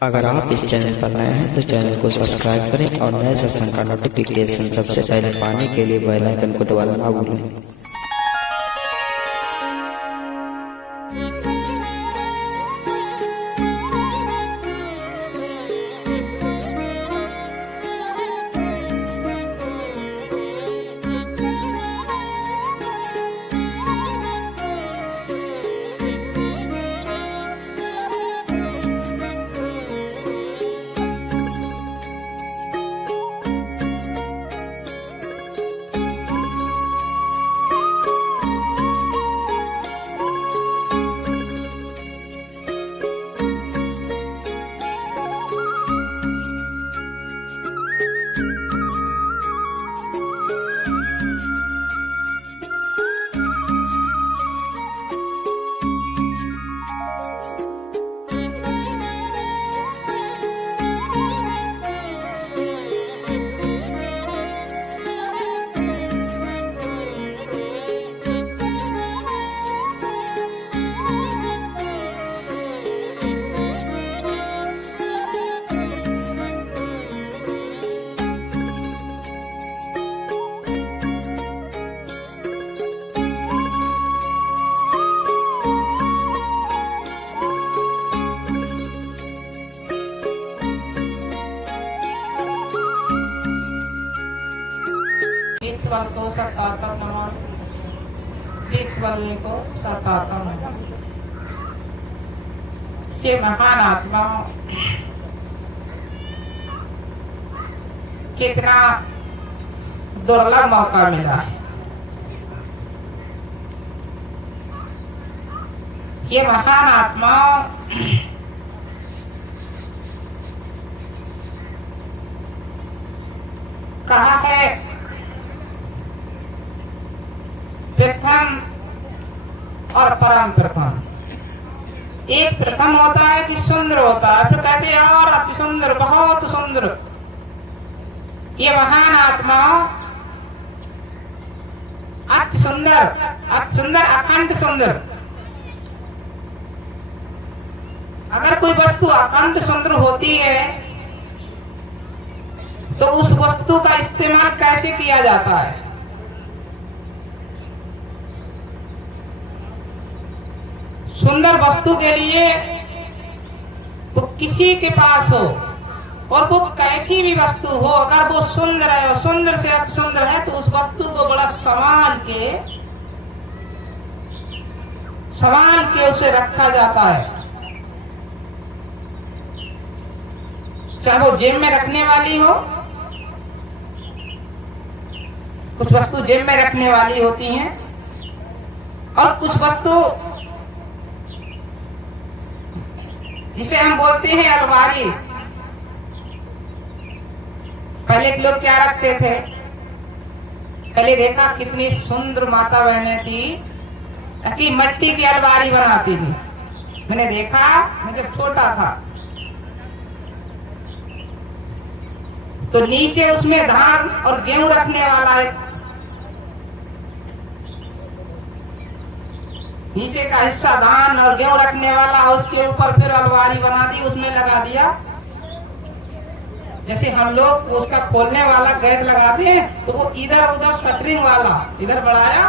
अगर आप इस चैनल पर नए हैं तो चैनल को सब्सक्राइब करें और नए सत्संग का नोटिफिकेशन सबसे पहले पाने के लिए बेल आइकन को दबाना ना भूलें। ईश्वर को सताता नमः, ईश्वर को सताता नमः। ये महान आत्मा कितना दुर्लभ मौका मिला है। ये महान आत्मा कहा है प्रथम और परम प्रथम। एक प्रथम होता है कि सुंदर होता है, फिर कहते हैं और अति सुंदर, बहुत सुंदर। ये महान आत्मा अति सुंदर, अखंड सुंदर। अगर कोई वस्तु अखंड सुंदर होती है तो उस वस्तु का इस्तेमाल कैसे किया जाता है? सुंदर वस्तु के लिए तो किसी के पास हो और वो कैसी भी वस्तु हो, अगर वो सुंदर है और सुंदर से अति सुंदर है तो उस वस्तु को बड़ा संभाल के उसे रखा जाता है। चाहे वो जेब में रखने वाली हो, कुछ वस्तु जेब में रखने वाली होती हैं और कुछ वस्तु जिसे हम बोलते हैं अलमारी। पहले के लोग क्या रखते थे? पहले देखा कितनी सुंदर माता बहनें थी कि मिट्टी की अलमारी बनाती थी। मैंने देखा, मैं जब छोटा था तो नीचे उसमें धान और गेहूं रखने वाला एक नीचे का हिस्सा धान और गेहूं रखने वाला, उसके ऊपर फिर अलमारी बना दी, उसमें लगा दिया। जैसे हम लोग उसका खोलने वाला गेट लगाते हैं तो वो इधर उधर शटरिंग वाला इधर बढ़ाया,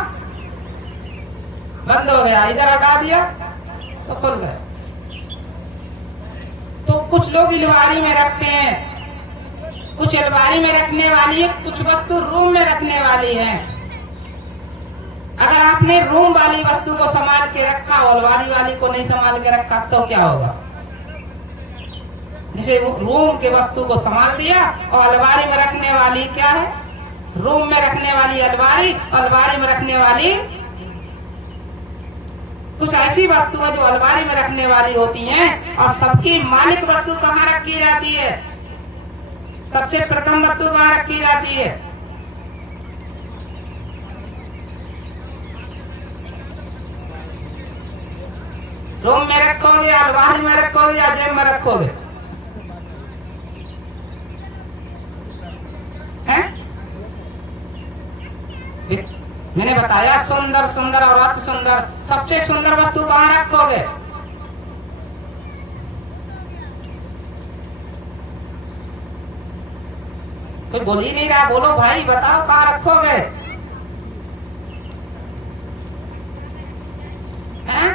बंद हो गया, इधर हटा दिया तो खुल गया। तो कुछ लोग अलमारी में रखते हैं, कुछ अलमारी में रखने वाली है, कुछ वस्तु रूम में रखने वाली है। अगर आपने रूम वाली वस्तु को संभाल के रखा, अलमारी वाली को नहीं संभाल के रखा तो क्या होगा? जैसे रूम के वस्तु को संभाल दिया और अलमारी में रखने वाली क्या है? रूम में रखने वाली अलमारी, अलमारी में रखने वाली कुछ ऐसी वस्तु है जो अलमारी में रखने वाली होती हैं। और सबकी मालिक वस्तु कहाँ रखी जाती है? सबसे प्रथम वस्तु कहाँ रखी जाती है? रूम में रखोगे, अलमारी में रखोगे या जेब में रखोगे? हैं? मैंने बताया सुंदर सुंदर और अति सुंदर। सबसे सुंदर वस्तु कहाँ रखोगे? कोई बोल ही नहीं रहा, बोलो भाई बताओ कहाँ रखोगे? हैं?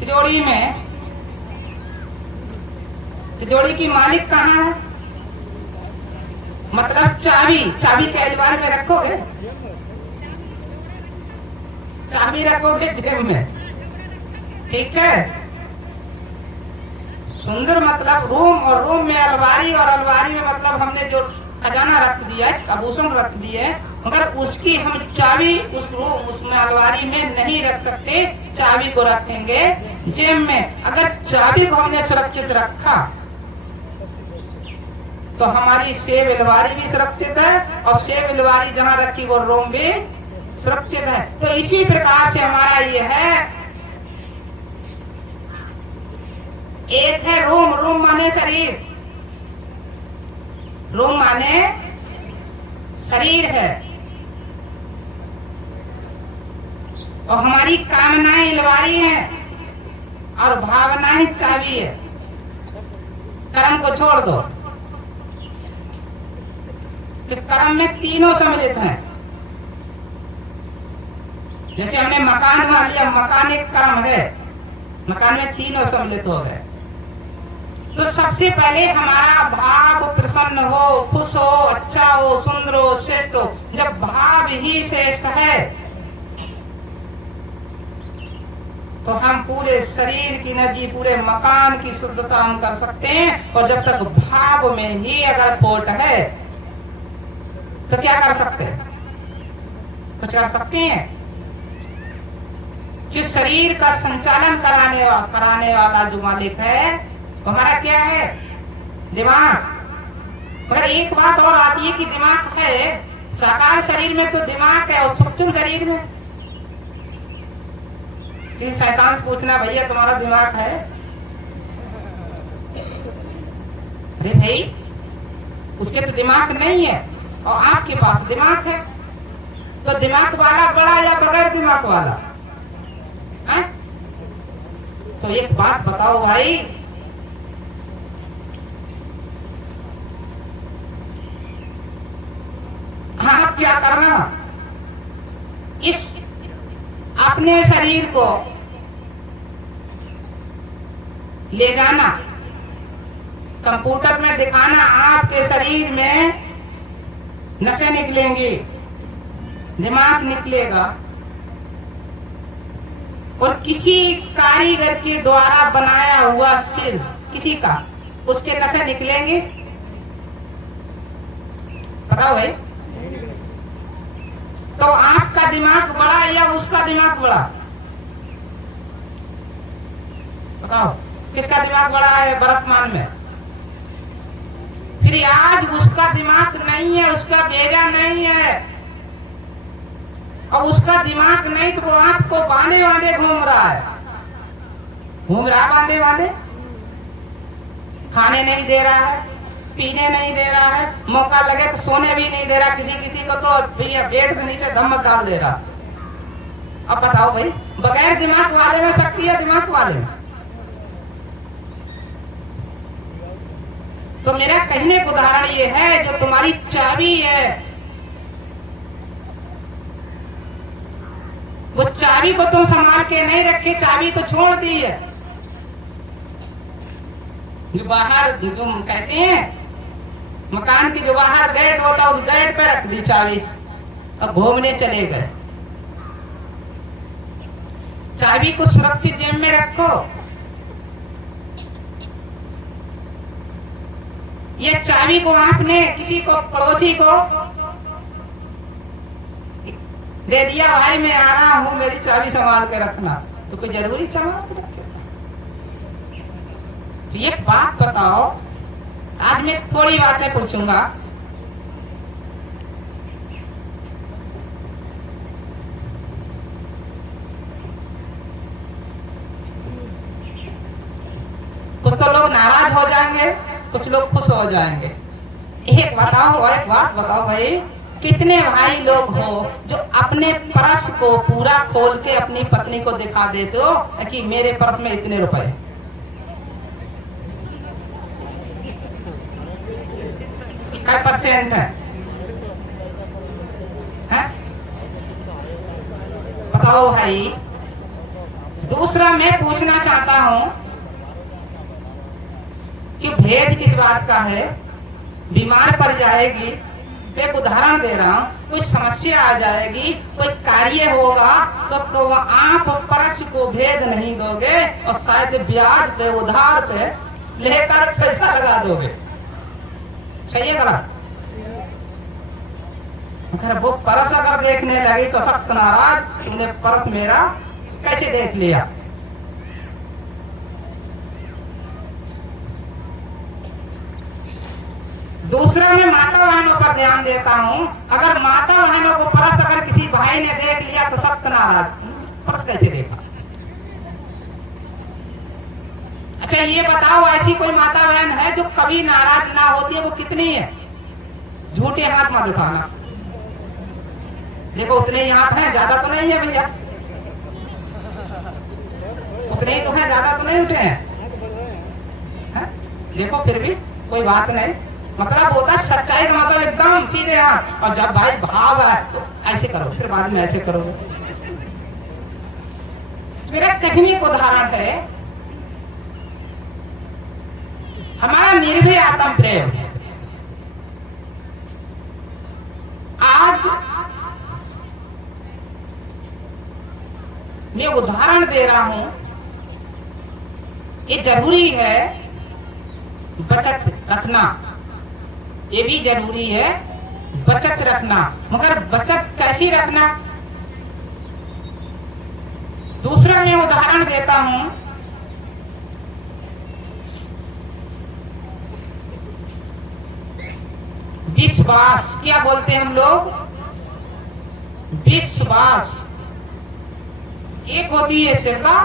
तिजोरी में? तिजोरी की मालिक कहाँ है? मतलब चाबी, चाबी के अलमारी में रखोगे? चाबी रखोगे जेब में, ठीक है। सुंदर मतलब रूम, और रूम में अलमारी, और अलमारी में मतलब हमने जो खजाना रख दिया है, आभूषण रख दिए है, मगर उसकी हम चाबी उस रूम, उसमें अलमारी में नहीं रख सकते। चाबी को रखेंगे जेब में। अगर चाबी को हमने सुरक्षित रखा तो हमारी सेब अलमारी भी सुरक्षित है, और सेब अलमारी जहाँ रखी वो रूम भी सुरक्षित है। तो इसी प्रकार से हमारा ये है, एक है रूम, रूम माने शरीर, रूम माने शरीर है, और हमारी कामनाएं अलमारी है, और भावनाएं चाबी है। कर्म को छोड़ दो, कि कर्म में तीनों सम्मिलित हैं। जैसे हमने मकान बना लिया, मकान एक कर्म है, मकान में तीनों सम्मिलित हो गए। तो सबसे पहले हमारा भाव प्रसन्न हो, खुश हो, अच्छा हो, सुंदर हो, श्रेष्ठ हो। जब भाव ही श्रेष्ठ है तो हम पूरे शरीर की एनर्जी, पूरे मकान की शुद्धता हम कर सकते हैं। और जब तक भाव में ही अगर खोट है तो क्या कर सकते हैं? कुछ कर सकते हैं? जो शरीर का संचालन कराने वाला जो मालिक है वो हमारा क्या है? दिमाग। मगर एक बात और आती है कि दिमाग है, साकार शरीर में तो दिमाग है, और सूक्ष्म शरीर में किसी शैतान से पूछना, भैया तुम्हारा दिमाग है? अरे भाई, उसके तो दिमाग नहीं है और आपके पास दिमाग है। तो दिमाग वाला बड़ा या बगैर दिमाग वाला है? तो एक बात बताओ भाई, हाँ आप क्या करना, इस अपने शरीर को ले जाना, कंप्यूटर में दिखाना, आपके शरीर में नसें निकलेंगी, दिमाग निकलेगा, और किसी कारीगर के द्वारा बनाया हुआ सिर किसी का, उसके नसें निकलेंगी? बताओ भाई। तो आपका दिमाग बड़ा या उसका दिमाग बड़ा? बताओ किसका दिमाग बड़ा है वर्तमान में? फिर आज उसका दिमाग नहीं है, उसका भेजा नहीं है, और उसका दिमाग नहीं तो वो आपको बांधे बांधे घूम रहा है, बांधे बांधे, खाने नहीं दे रहा है, पीने नहीं दे रहा है, मौका लगे तो सोने भी नहीं दे रहा, किसी को तो भैया पेट से नीचे धमक डाल दे रहा। अब बताओ भाई, बगैर दिमाग वाले में शक्ति है दिमाग वाले में? तो मेरा कहने का उदाहरण ये है, जो तुम्हारी चाबी है, वो चाबी को तुम संभाल के नहीं रखे, चाबी तो छोड़ दी है। जो बाहर जो कहते हैं मकान की जो बाहर गेट होता है, उस गेट पे रख दी चाबी, अब घूमने चले गए। चाबी को सुरक्षित जेब में रखो। ये चाबी को आपने किसी को, पड़ोसी को दे दिया, भाई मैं आ रहा हूं, मेरी चाबी संभाल के रखना, तो कोई जरूरी संभाल के रखे? तो एक बात बताओ, आज मैं थोड़ी बातें पूछूंगा, कुछ तो लोग नाराज हो जाएंगे, कुछ लोग खुश हो जाएंगे। एक बात बताओ भाई, कितने भाई लोग हो जो अपने पर्स को पूरा खोल के अपनी पत्नी को दिखा देते हो कि मेरे पर्स में इतने रुपए? क्या परसेंट है? बताओ भाई। दूसरा मैं पूछना चाहता हूं कि भेद किस बात का है? बीमार पड़ जाएगी, एक उदाहरण दे रहा हूं, कोई समस्या आ जाएगी, कोई कार्य होगा तो आप परस को भेद नहीं दोगे और शायद ब्याज पे उधार पे लेकर पैसा लगा दोगे। सही है गलत? अगर वो परस अगर देखने लगी तो सख्त नाराज, तुमने परस मेरा कैसे देख लिया? दूसरा मैं माता बहनों पर ध्यान देता हूं। अगर माता बहनों को परस अगर किसी भाई ने देख लिया तो सख्त नाराज, परस कैसे देखा? अच्छा ये बताओ, ऐसी कोई माता बहन है जो कभी नाराज ना होती है? वो कितनी है? झूठे हाथ मत उठाना। देखो उतने ही हाथ हैं, ज्यादा तो नहीं है भैया, उतने ही तो हैं, ज्यादा तो नहीं उठे हैं। देखो फिर भी कोई बात नहीं, मतलब होता है सच्चाई का मतलब एकदम सीधे हाथ। और जब भाई भाव है तो ऐसे करो, फिर बाद में ऐसे करो। मेरा कहने का उदाहरण है हमारा निर्भय आत्म प्रेम। आज मैं उदाहरण दे रहा हूं, ये जरूरी है बचत रखना, ये भी जरूरी है बचत रखना, मगर बचत कैसी रखना? दूसरा मैं उदाहरण देता हूं, विश्वास। क्या बोलते हैं हम लोग? विश्वास। एक होती है श्रद्धा,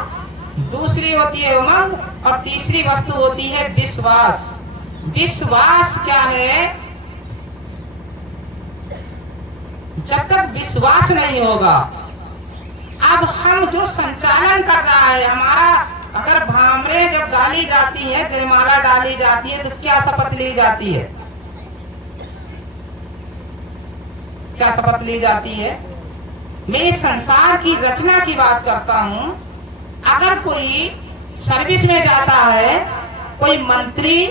दूसरी होती है उमंग और तीसरी वस्तु होती है विश्वास। विश्वास क्या है? जब तक विश्वास नहीं होगा, अब हम जो संचालन कर रहा है हमारा, अगर भामरे जब डाली जाती है, जयमाला डाली जाती है, तो क्या शपथ ली जाती है? क्या शपथ ली जाती है? मैं इस संसार की रचना की बात करता हूं। अगर कोई सर्विस में जाता है, कोई मंत्री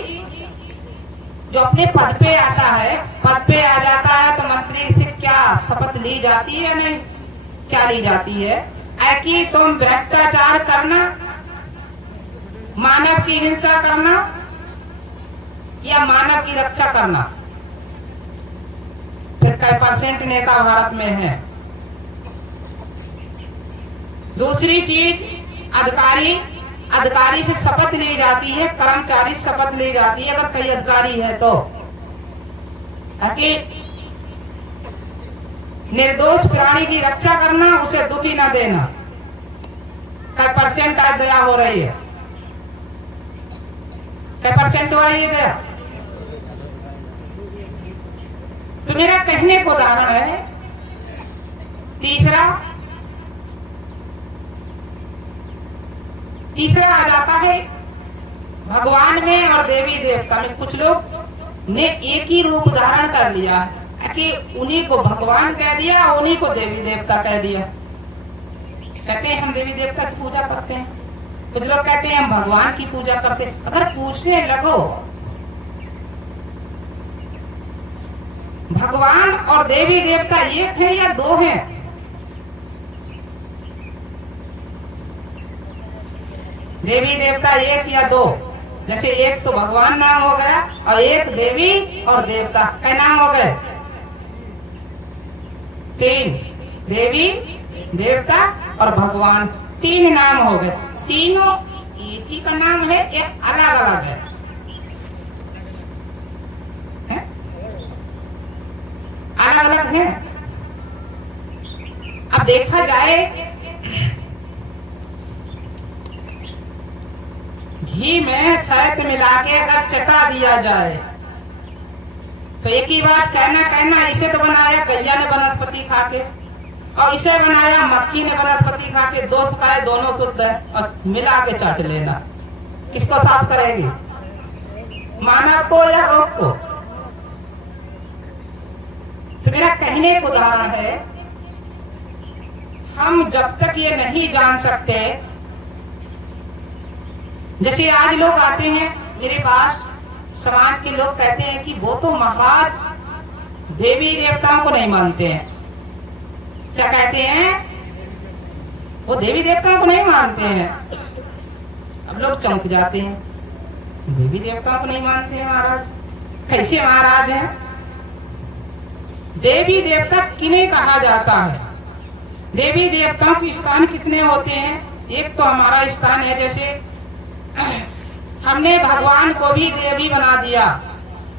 जो अपने पद पे आता है, पद पे आ जाता है, तो मंत्री से क्या शपथ ली जाती है? नहीं, क्या ली जाती है? कि तुम भ्रष्टाचार करना, मानव की हिंसा करना या मानव की रक्षा करना। फिर कई परसेंट नेता भारत में है। दूसरी चीज अधिकारी, अधिकारी से शपथ ली जाती है, कर्मचारी शपथ ली जाती है, अगर सही अधिकारी है तो, ताकि निर्दोष प्राणी की रक्षा करना, उसे दुखी न देना। कई परसेंट आज दया हो रही है? कई परसेंट हो रही है दया? तो मेरा कहने को उदाहरण है तीसरा आ जाता है भगवान में और देवी देवता में। कुछ लोग ने एक ही रूप धारण कर लिया कि उन्हीं को भगवान कह दिया, उन्हीं को देवी देवता कह दिया। कहते हैं हम देवी देवता की पूजा करते हैं, कुछ लोग कहते हैं हम भगवान की पूजा करते हैं। अगर पूछने लगो भगवान और देवी देवता एक है या दो हैं? देवी देवता एक या दो? जैसे एक तो भगवान नाम हो गया और एक देवी और देवता, क्या नाम हो गए? तीन, देवी देवता और भगवान, तीन नाम हो गए। तीनों एक ही का नाम है या अलग अलग है? अलग अलग है। अब देखा जाए, घी में शहद मिला के अगर चटा दिया जाए तो एक ही बात कहना इसे तो बनाया गैया ने वनस्पति खा के, और इसे बनाया मक्खी ने वनस्पति खा के, दो खाए दोनों शुद्ध है, और मिला के चाट लेना। किसको साफ करेगी? मानव को या रोग को? मेरा कहने को उदाहरण है, हम जब तक ये नहीं जान सकते, जैसे आज लोग आते हैं मेरे पास, समाज के लोग कहते हैं कि वो तो महाराज देवी देवताओं को नहीं मानते हैं। क्या कहते हैं? वो देवी देवताओं को नहीं मानते हैं। अब लोग चौंक जाते हैं, देवी देवताओं को नहीं मानते हैं महाराज, कैसे महाराज हैं? देवी देवता किन्हें कहा जाता है? देवी देवताओं के स्थान कितने होते हैं? एक तो हमारा स्थान है, जैसे हमने भगवान को भी देवी बना दिया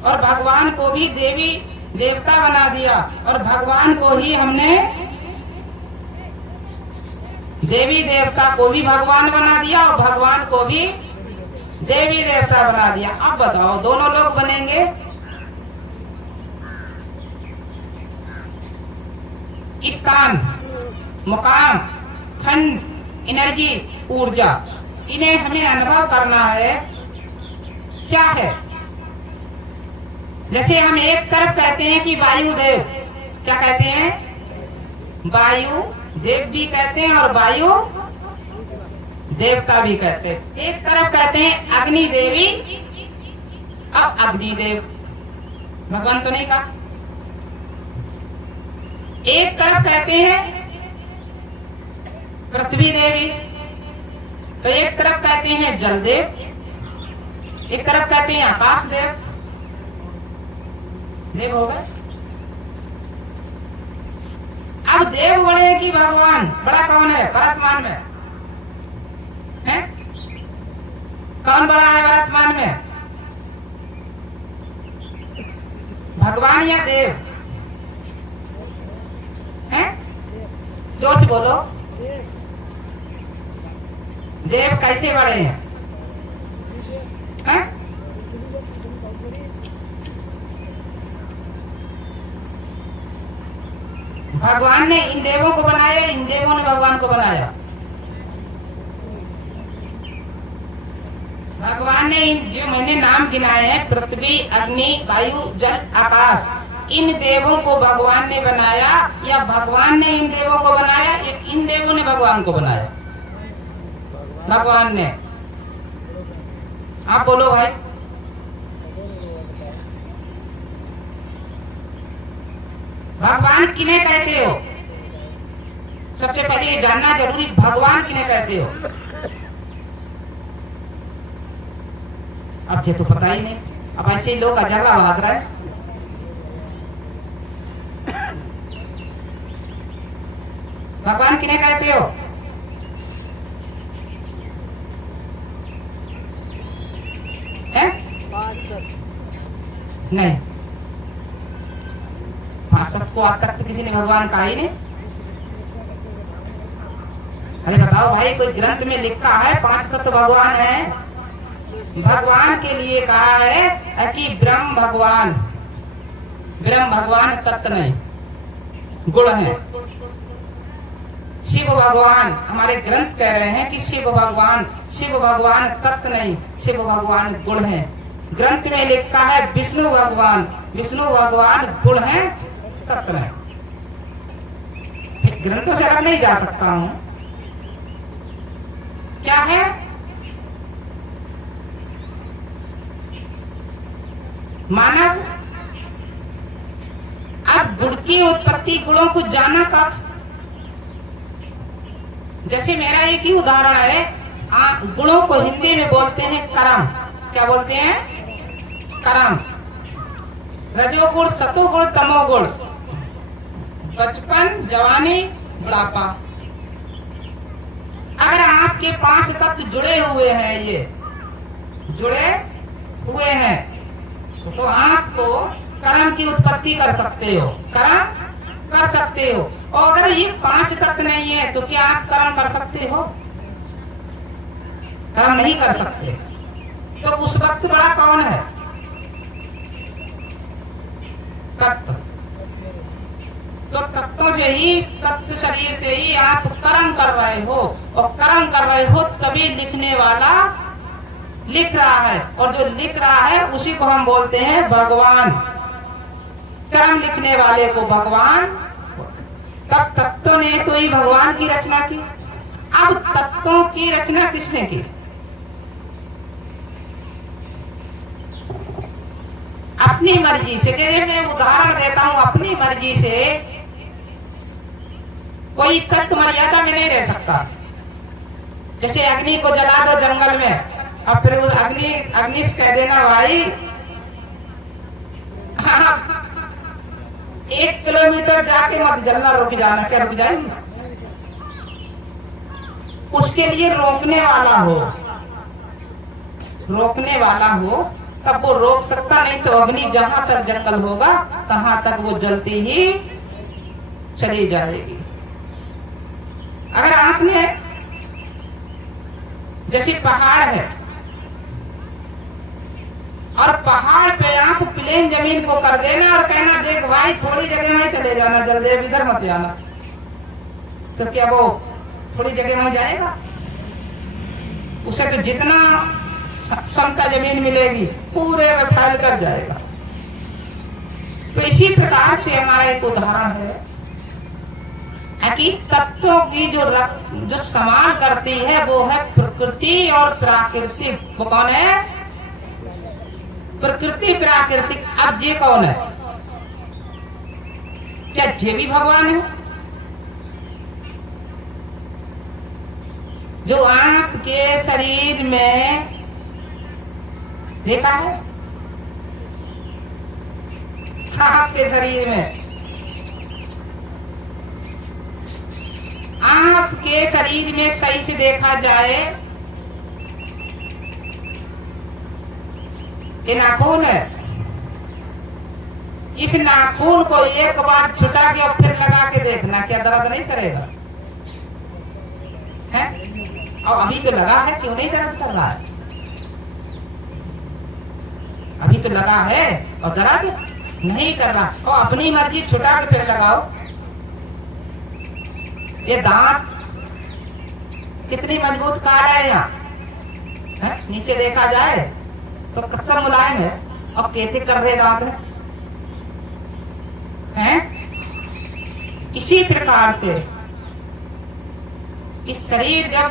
और भगवान को भी देवी देवता बना दिया, और भगवान को ही हमने देवी देवता को भी भगवान बना दिया और भगवान को भी देवी देवता बना दिया। अब बताओ दोनों लोग बनेंगे? स्थान, मुकाम, खंड, एनर्जी, ऊर्जा, इन्हें हमें अनुभव करना है। क्या है? जैसे हम एक तरफ कहते हैं कि वायुदेव, क्या कहते हैं? वायु देव भी कहते हैं और वायु देवता भी कहते हैं। एक तरफ कहते हैं अग्नि देवी, अब अग्निदेव, भगवान तो नहीं कहा। एक तरफ कहते हैं पृथ्वी देवी, तो एक तरफ कहते हैं जल देव, एक तरफ कहते हैं आकाश देव। देव हो गए। अब देव बड़े कि भगवान बड़ा? कौन है वर्तमान में? है कौन बड़ा है वर्तमान में? भगवान या देव? हैं? जोर से बोलो। देव कैसे बड़े हैं? हैं? भगवान ने इन देवों को बनाया, इन देवों ने भगवान को बनाया। भगवान ने इन जो मैंने नाम गिनाए हैं, पृथ्वी, अग्नि, वायु, जल, आकाश, इन देवों को भगवान ने बनाया या भगवान ने इन देवों को बनाया या इन देवों ने भगवान को बनाया? भगवान ने। आप बोलो भाई। भगवान किन्हें कहते हो? सबसे पहले ये जानना जरूरी, भगवान किन्हें कहते हो? अब ये तो पता ही नहीं। अब ऐसे ही लोग अजगला भाग रहा है। भगवान किन्हें कहते हो? है? नहीं, पांच तत्व को आज तक तो किसी ने भगवान कहा ही नहीं। अरे बताओ भाई, कोई ग्रंथ में लिखा है पांच तत्व भगवान है? भगवान के लिए कहा है कि ब्रह्म भगवान, ब्रह्म भगवान तत्व नहीं, गुण है। शिव भगवान, हमारे ग्रंथ कह रहे हैं कि शिव भगवान तत्व नहीं, शिव भगवान गुण है। ग्रंथ में लिखा है विष्णु भगवान गुण है, तत्व है। ग्रंथों से अलग नहीं जा सकता हूं। क्या है? मानव। अब गुण की उत्पत्ति, गुणों को जाना कब? जैसे मेरा एक ही उदाहरण है, गुणों को हिंदी में बोलते हैं कर्म। क्या बोलते हैं? कर्म। रजोगुण, सतोगुण, तमोगुण, बचपन, जवानी, बुढ़ापा। अगर आपके पांच तत्व जुड़े हुए हैं, ये जुड़े हुए हैं, तो आपको कर्म की उत्पत्ति कर सकते हो, कर्म कर सकते हो। और अगर ये पांच तत्व नहीं है तो क्या आप कर्म कर सकते हो? कर्म नहीं कर सकते। तो उस वक्त बड़ा कौन है? तत्व। तो तत्वों से ही, तत्व शरीर से ही आप कर्म कर रहे हो, और कर्म कर रहे हो तभी लिखने वाला लिख रहा है, और जो लिख रहा है उसी को हम बोलते हैं भगवान। कर्म लिखने वाले को भगवान, तब तत्वों ने तो ही भगवान की रचना की। अब तत्वों की रचना किसने की? अपनी मर्जी से। जैसे मैं उदाहरण देता हूं, अपनी मर्जी से कोई तत्व मर्यादा में नहीं रह सकता। जैसे अग्नि को जला दो जंगल में, और फिर उस अग्नि से कह देना भाई 1 किलोमीटर जाके मत जलना, रुक जाना, क्या रुक जाएगी? उसके लिए रोकने वाला हो, रोकने वाला हो तब वो रोक सकता, नहीं तो अग्नि जहां तक जंगल होगा तहां तक वो जलती ही चली जाएगी। अगर आपने, जैसे पहाड़ है और पहाड़ पे आप प्लेन जमीन को कर देना और कहना देख भाई थोड़ी जगह में चले जाना, जल्दी इधर मत जाना, तो क्या वो थोड़ी जगह में जाएगा? उसे तो जितना समता जमीन मिलेगी पूरे में फैल कर जाएगा। तो इसी प्रकार से हमारा एक उदाहरण है कि तत्वों की जो समान करती है वो है प्रकृति और प्राकृतिक। वो कौन है? प्रकृति प्राकृतिक। अब ये कौन है? क्या ये भी भगवान है? जो आपके शरीर में देखा है, आपके शरीर में, आपके शरीर में सही से देखा जाए, ये नाखून है। इस नाखून को एक बार छुटा के और फिर लगा के देखना, क्या दर्द नहीं करेगा? है? और अभी तो लगा है, क्यों नहीं दर्द कर रहा है? अभी तो लगा है और दर्द नहीं कर रहा। और अपनी मर्जी छुटा के फिर लगाओ। ये दांत कितनी मजबूत काला है यहाँ, नीचे देखा जाए तो कसम मुलायम है और कैसे कर रहे दांत हैं? इसी प्रकार से इस शरीर जब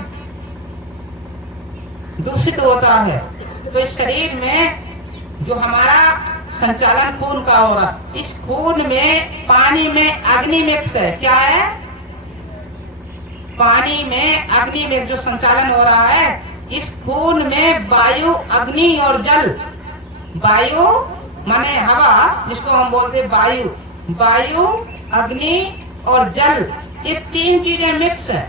दूषित होता है तो इस शरीर में जो हमारा संचालन खून का हो रहा, इस खून में पानी में अग्नि मिक्स है। क्या है? पानी में अग्नि मिक्स जो संचालन हो रहा है। इस खून में वायु, अग्नि और जल, वायु माने हवा जिसको हम बोलते हैं वायु, वायु, अग्नि और जल, ये 3 चीजें मिक्स है।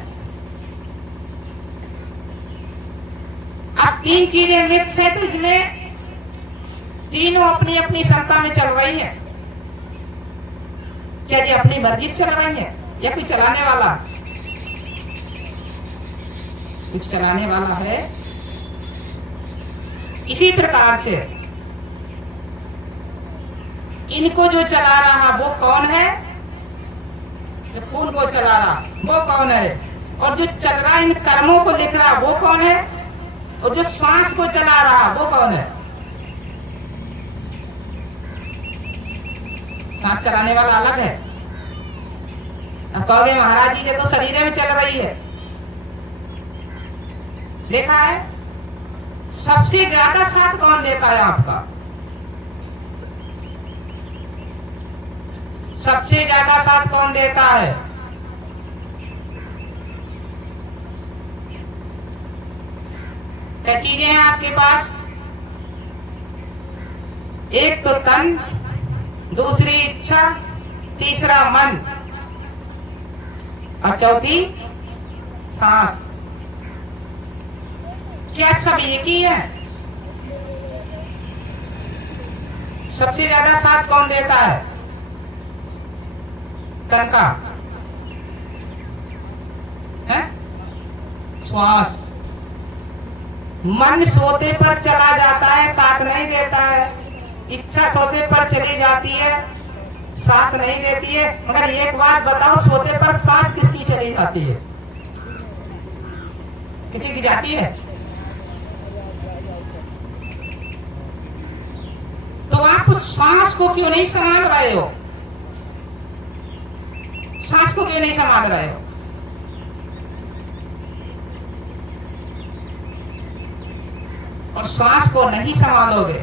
अब 3 चीजें मिक्स है तो इसमें तीनों अपनी अपनी क्षमता में चल रही हैं। क्या ये अपनी मर्जी से चल रही हैं या कोई चलाने वाला? कुछ चलाने वाला है। इसी प्रकार से इनको जो चला रहा वो कौन है? जो खून को चला रहा वो कौन है? और जो चल रहा इन कर्मों को लिख रहा वो कौन है? और जो श्वास को चला रहा वो कौन है? सांस चलाने वाला अलग है। अब कहोगे महाराज जी ये तो शरीर में चल रही है। देखा है सबसे ज्यादा साथ कौन देता है आपका? सबसे ज्यादा साथ कौन देता है? क्या चीजें हैं आपके पास? एक तो तन, दूसरी इच्छा, तीसरा मन और चौथी सांस। क्या सब एक ही है? सबसे ज्यादा साथ कौन देता है? तन का है? श्वास। मन सोते पर चला जाता है, साथ नहीं देता है। इच्छा सोते पर चली जाती है, साथ नहीं देती है। मगर एक बात बताओ, सोते पर सांस किसकी चली जाती है? किसी की जाती है? तो आप आप श्वास को क्यों नहीं संभाल रहे हो? सांस को क्यों नहीं संभाल रहे हो? और श्वास को नहीं संभालोगे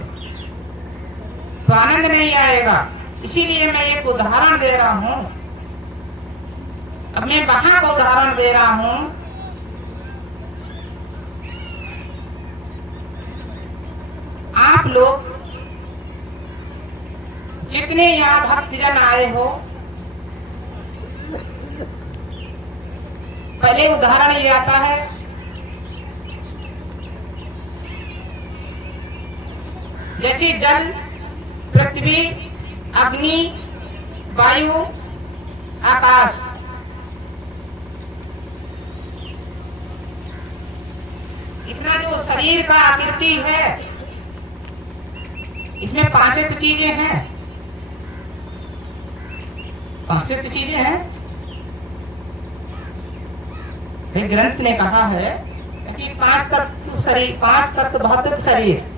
तो आनंद नहीं आएगा। इसीलिए मैं एक उदाहरण दे रहा हूं। अब मैं वहां का उदाहरण दे रहा हूं। आप लोग जितने यहां भक्तजन आए हो, पहले उदाहरण ये आता है, जैसे जल, पृथ्वी, अग्नि, वायु, आकाश, इतना जो शरीर का आकृति है, इसमें पांचों तो चीजें हैं। पांचों तो चीजें हैं। एक ग्रंथ ने कहा है कि पांच तत्व शरीर, पांच तत्व भौतिक शरीर,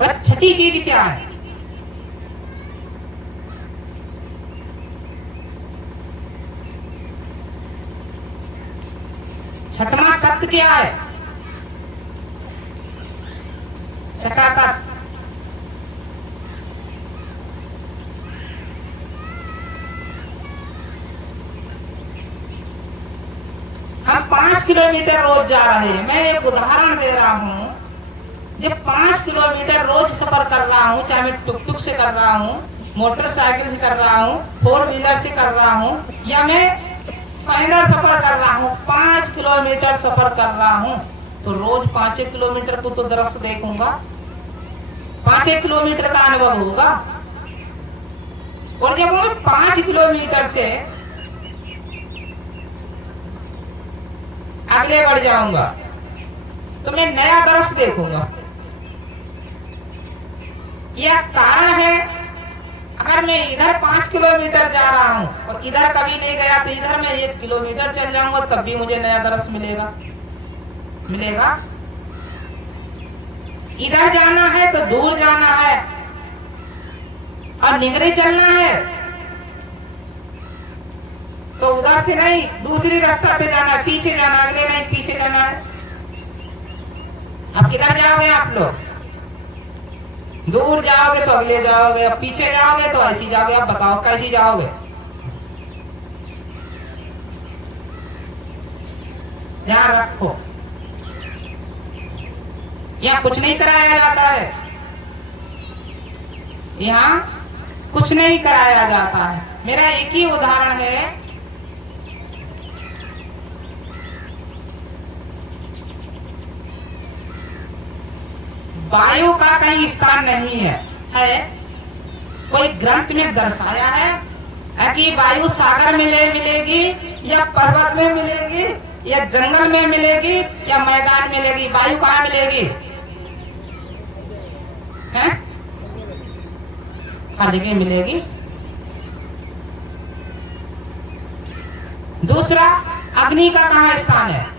और छठी चीज क्या है? छठवां तत्व क्या है? छठा तत्व हम 5 किलोमीटर रोज जा रहे हैं। मैं एक उदाहरण दे रहा हूं। जब 5 किलोमीटर रोज सफर कर रहा हूं, चाहे मैं टुक टुक से कर रहा हूं, मोटरसाइकिल से कर रहा हूं, 4 व्हीलर से कर रहा हूं, या मैं पैदल सफर कर रहा हूं, 5 किलोमीटर सफर कर रहा हूं, तो रोज 5 किलोमीटर को तो दृश्य देखूंगा, 5 किलोमीटर का अनुभव होगा। और जब मैं 5 किलोमीटर से अगले बढ़ जाऊंगा तो मैं नया दृश्य देखूंगा। यह कारण है, अगर मैं इधर 5 किलोमीटर जा रहा हूं और इधर कभी नहीं गया तो इधर मैं 1 किलोमीटर चल जाऊंगा, तब भी मुझे नया दृश्य मिलेगा। इधर जाना है तो दूर जाना है और निगरे चलना है तो उधर से नहीं, दूसरी रास्ता पे जाना है, पीछे जाना, अगले नहीं पीछे जाना है। अब किधर जाओगे आप लोग? दूर जाओगे तो अगले जाओगे, अब पीछे जाओगे तो ऐसी जाओगे। अब बताओ कैसी जाओगे? ध्यान रखो, यहाँ कुछ नहीं कराया जाता है। यहाँ कुछ नहीं कराया जाता है। मेरा एक ही उदाहरण है। वायु का कहीं स्थान नहीं है। कोई ग्रंथ में दर्शाया है कि वायु सागर में मिलेगी या पर्वत में मिलेगी या जंगल में मिलेगी या मैदान में मिलेगी। वायु कहाँ मिलेगी? है? हर जगह मिलेगी। दूसरा, अग्नि का कहाँ स्थान है?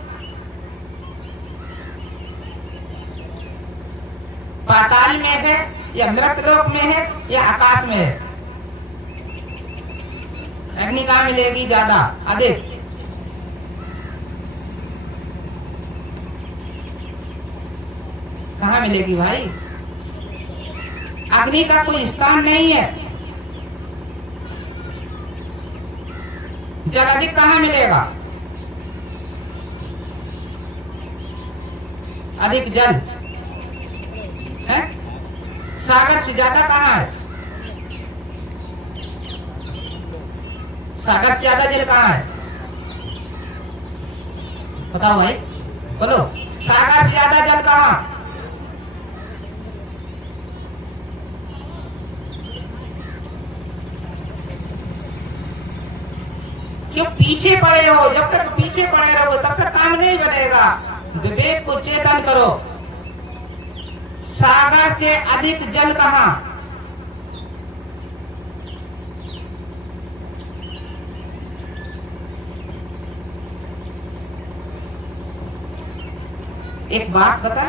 पाताल में है या मृतलोक में है या आकाश में है? अग्नि कहाँ मिलेगी ज्यादा अधिक? कहाँ मिलेगी भाई? अग्नि का कोई स्थान नहीं है। जल अधिक कहाँ मिलेगा? अधिक जल है? सागर से ज्यादा कहाँ है? सागर से ज्यादा जल कहाँ है? बताओ भाई, बोलो। सागर से ज्यादा जल कहाँ? क्यों पीछे पड़े हो? जब तक पीछे पड़े रहो तब तक काम नहीं बनेगा। विवेक को चेतन करो। सागर से अधिक जल कहाँ? एक बात बता,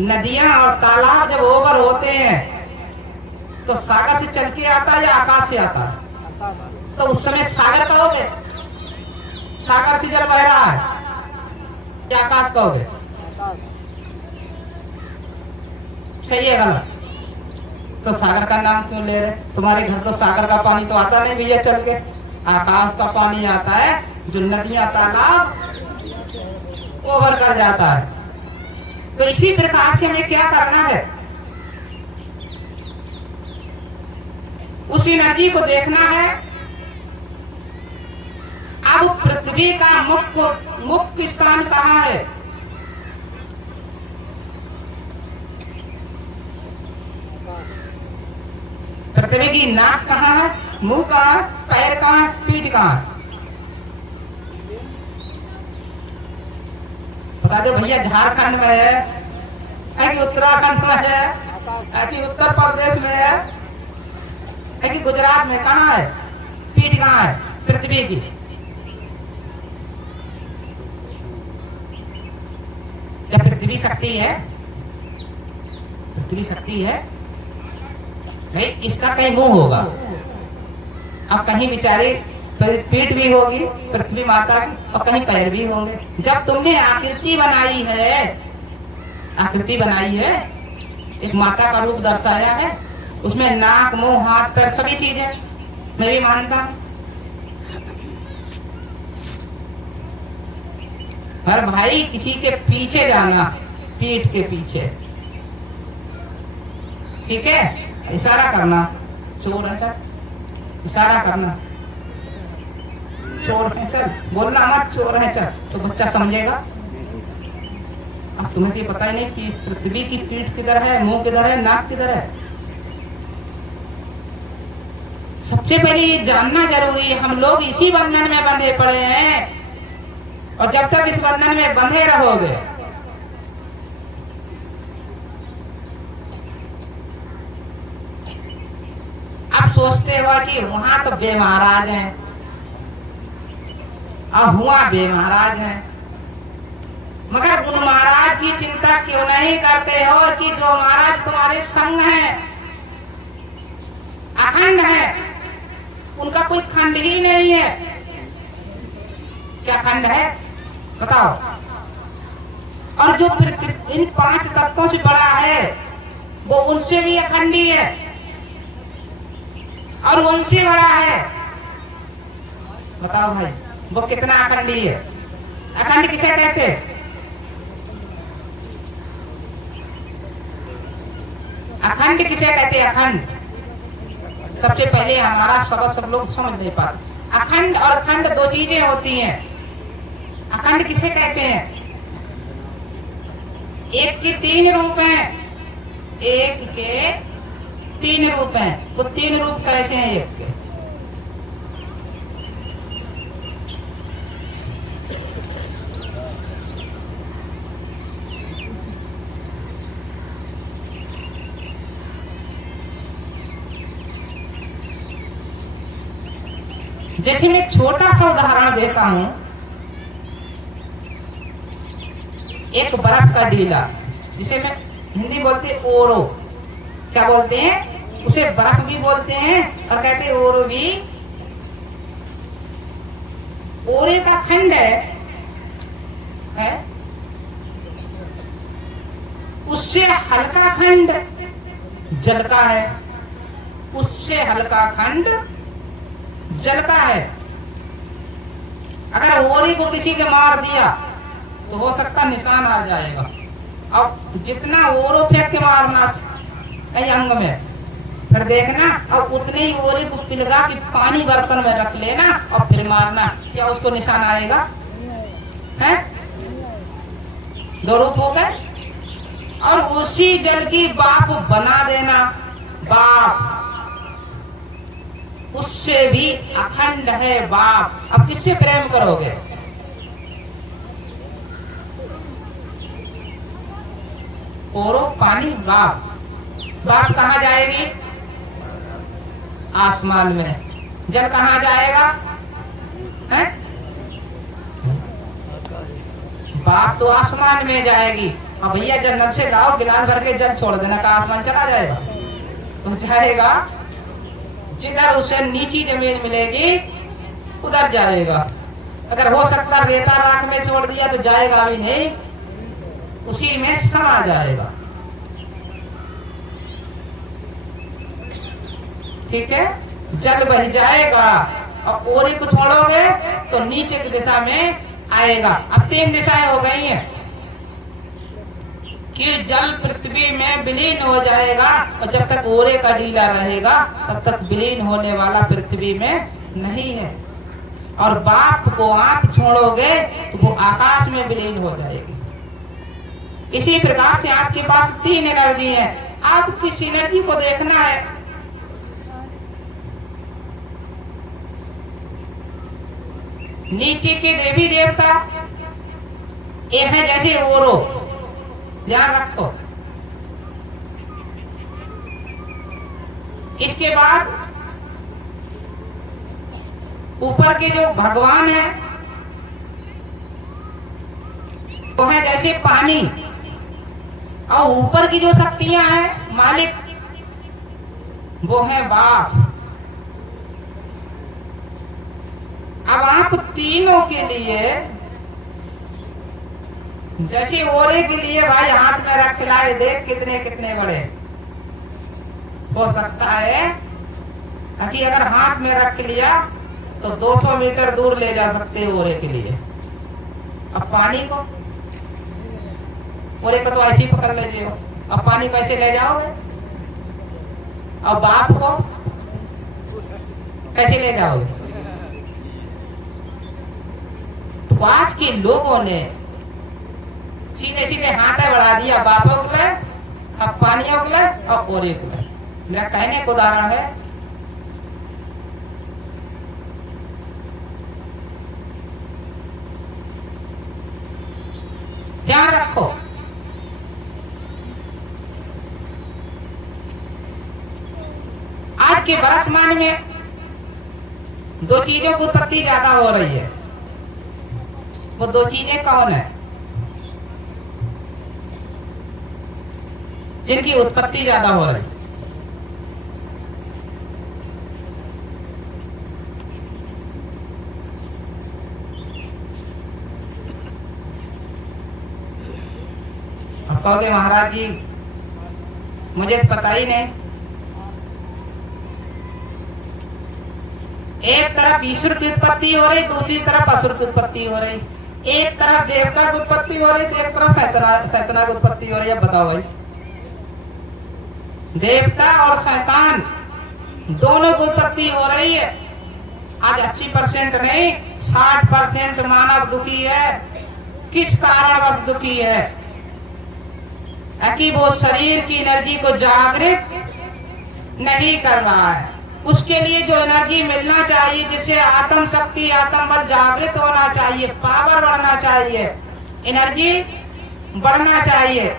नदियां और तालाब जब ओवर होते हैं तो सागर से चल के आता है या आकाश से आता है? तो उस समय सागर कहोगे? सागर से जल बह रहा है या आकाश कहोगे? सही है गलत? तो सागर का नाम क्यों ले रहे? तुम्हारे घर तो सागर का पानी तो आता नहीं भैया चल के, आकाश का पानी आता है जो नदियां तालाब ओवर कर जाता है। तो इसी प्रकार से हमें क्या करना है, उसी नदी को देखना है। अब पृथ्वी का मुख्य स्थान कहाँ है? पृथ्वी की नाक कहाँ है, मुंह कहाँ है, पैर कहाँ है, पीठ कहाँ है? बता दो भैया। झारखंड में है कि उत्तराखंड में है कि उत्तर प्रदेश में है कि गुजरात में? कहाँ है पीठ? कहाँ है पृथ्वी की? क्या पृथ्वी शक्ति है? पृथ्वी शक्ति है भाई। इसका कहीं मुंह होगा, अब कहीं बेचारे पीठ भी होगी पृथ्वी माता की, और कहीं पैर भी होंगे। जब तुमने आकृति बनाई है, आकृति बनाई है, एक माता का रूप दर्शाया है, उसमें नाक मुंह हाथ पैर सभी चीजें मैं भी मानता हूं। हर भाई किसी के पीछे जाना, पीठ के पीछे, ठीक है? इशारा करना, चोर है चल, इशारा करना, चोर है चल, बोलना मत चोर है चल, तो बच्चा समझेगा। अब तुम्हें तो पता ही नहीं कि पृथ्वी की पीठ किधर है, मुंह किधर है, नाक किधर है। सबसे पहले ये जानना जरूरी है। हम लोग इसी बंधन में बंधे पड़े हैं, और जब तक इस बंधन में बंधे रहोगे, आप सोचते हो कि वहां तो बे महाराज हैं और हुआ बे महाराज हैं, मगर उन महाराज की चिंता क्यों नहीं करते हो कि जो महाराज तुम्हारे संग हैं, अखंड है, उनका कोई खंड ही नहीं है। क्या खंड है बताओ? और जो इन 5 तत्वों से बड़ा है वो उनसे भी अखंडी है, और उनसे बड़ा है। बताओ भाई वो कितना अखंडी है? अखंड किसे कहते हैं? अखंड किसे कहते हैं? अखंड सबसे पहले हमारा शब्द सब लोग समझ नहीं पाते। अखंड और खंड दो चीजें होती हैं। अखंड किसे कहते हैं? एक के 3 रूप हैं, एक के 3 रूप हैं। वो 3 रूप कैसे हैं एक के? जैसे मैं छोटा सा उदाहरण देता हूं, एक बर्फ का ढीला, जिसे मैं हिंदी बोलते ओरो, क्या बोलते हैं? उसे बर्फ भी बोलते हैं और कहते हैं ओरो भी। ओरे का खंड है? उससे हल्का खंड जल का है, उससे हल्का खंड जल का है। अगर ओरी को किसी के मार दिया तो हो सकता निशान आ जाएगा। अब जितना ओरो फेंक के मारना कहीं अंग में, फिर देखना, और उतने ही ओरे को पिलगा के पानी बर्तन में रख लेना और फिर मारना, क्या उसको निशान आएगा? है? 2 रूप हो गए। और उसी जल की बाप बना देना, बाप उससे भी अखंड है बाप। अब किससे प्रेम करोगे? ओरो पानी बाप। बाप कहाँ जाएगी? आसमान में। जल कहाँ जाएगा? है? बाप तो आसमान में जाएगी, अब भैया जन्नत से लाओ गिलास भर के जल छोड़ देना का आसमान चला जाएगा? तो जाएगा जिधर उसे नीची जमीन मिलेगी उधर जाएगा। अगर हो सकता रेता राख में छोड़ दिया तो जाएगा भी नहीं, उसी में समा जाएगा। ठीक है, जल बह जाएगा और ओरी को छोड़ोगे तो नीचे की दिशा में आएगा। अब 3 दिशाएं हो गई हैं कि जल पृथ्वी में विलीन हो जाएगा और जब तक ओरे का डीला रहेगा तब तक विलीन होने वाला पृथ्वी में नहीं है। और बाप को आप छोड़ोगे तो वो आकाश में विलीन हो जाएगी। इसी प्रकार से आपके पास 3 एनर्जी है, आपकी इस एनर्जी को देखना है। नीचे के देवी देवता एक है जैसे ओरो, ध्यान रखो। इसके बाद ऊपर के जो भगवान है वो है जैसे पानी, और ऊपर की जो शक्तियां हैं मालिक वो है बाप। अब आप तीनों के लिए जैसे ओरे के लिए भाई हाथ में रख लाए, देख कितने कितने बड़े हो सकता है कि अगर हाथ में रख लिया तो 200 मीटर दूर ले जा सकते हैं ओरे के लिए। अब पानी को, ओरे को तो ऐसे ही पकड़ लेते हो, अब पानी कैसे ले जाओगे? अब बाप को कैसे ले जाओगे? तो आज के लोगों ने सीधे सीधे हाथ बढ़ा दिया, बापों के लिए, अब पानियों के लिए और ओरे के लिए। मेरा कहने का उदाहरण है ध्यान रखो। आज के वर्तमान में 2 चीजों की उत्पत्ति ज्यादा हो रही है। वो 2 चीजें कौन है जिनकी उत्पत्ति ज्यादा हो रही? अब कहोगे महाराज जी मुझे तो पता ही नहीं। एक तरफ ईश्वर की उत्पत्ति हो रही, दूसरी तरफ असुर की उत्पत्ति हो रही। एक तरफ देवता की उत्पत्ति हो रही, तो एक तरफ शैतान की उत्पत्ति हो रही। अब बताओ भाई, देवता और शैतान दोनों की उत्पत्ति हो रही है। आज 80% नहीं 60% मानव दुखी है। किस कारणवश दुखी है? कि वो शरीर की एनर्जी को जागृत नहीं कर रहा है। उसके लिए जो एनर्जी मिलना चाहिए, जिससे आत्म शक्ति आत्म बल जागृत होना चाहिए, पावर बढ़ना चाहिए, एनर्जी बढ़ना चाहिए,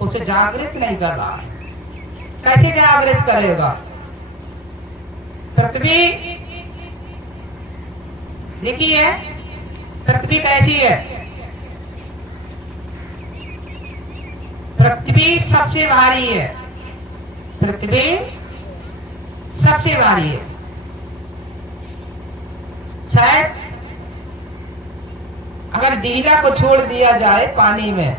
उसे जागृत नहीं कर रहा है। कैसे जागृत करेगा? पृथ्वी देखिए, पृथ्वी कैसी है? पृथ्वी सबसे भारी है। पृथ्वी सबसे भारी है। शायद अगर डीला को छोड़ दिया जाए पानी में,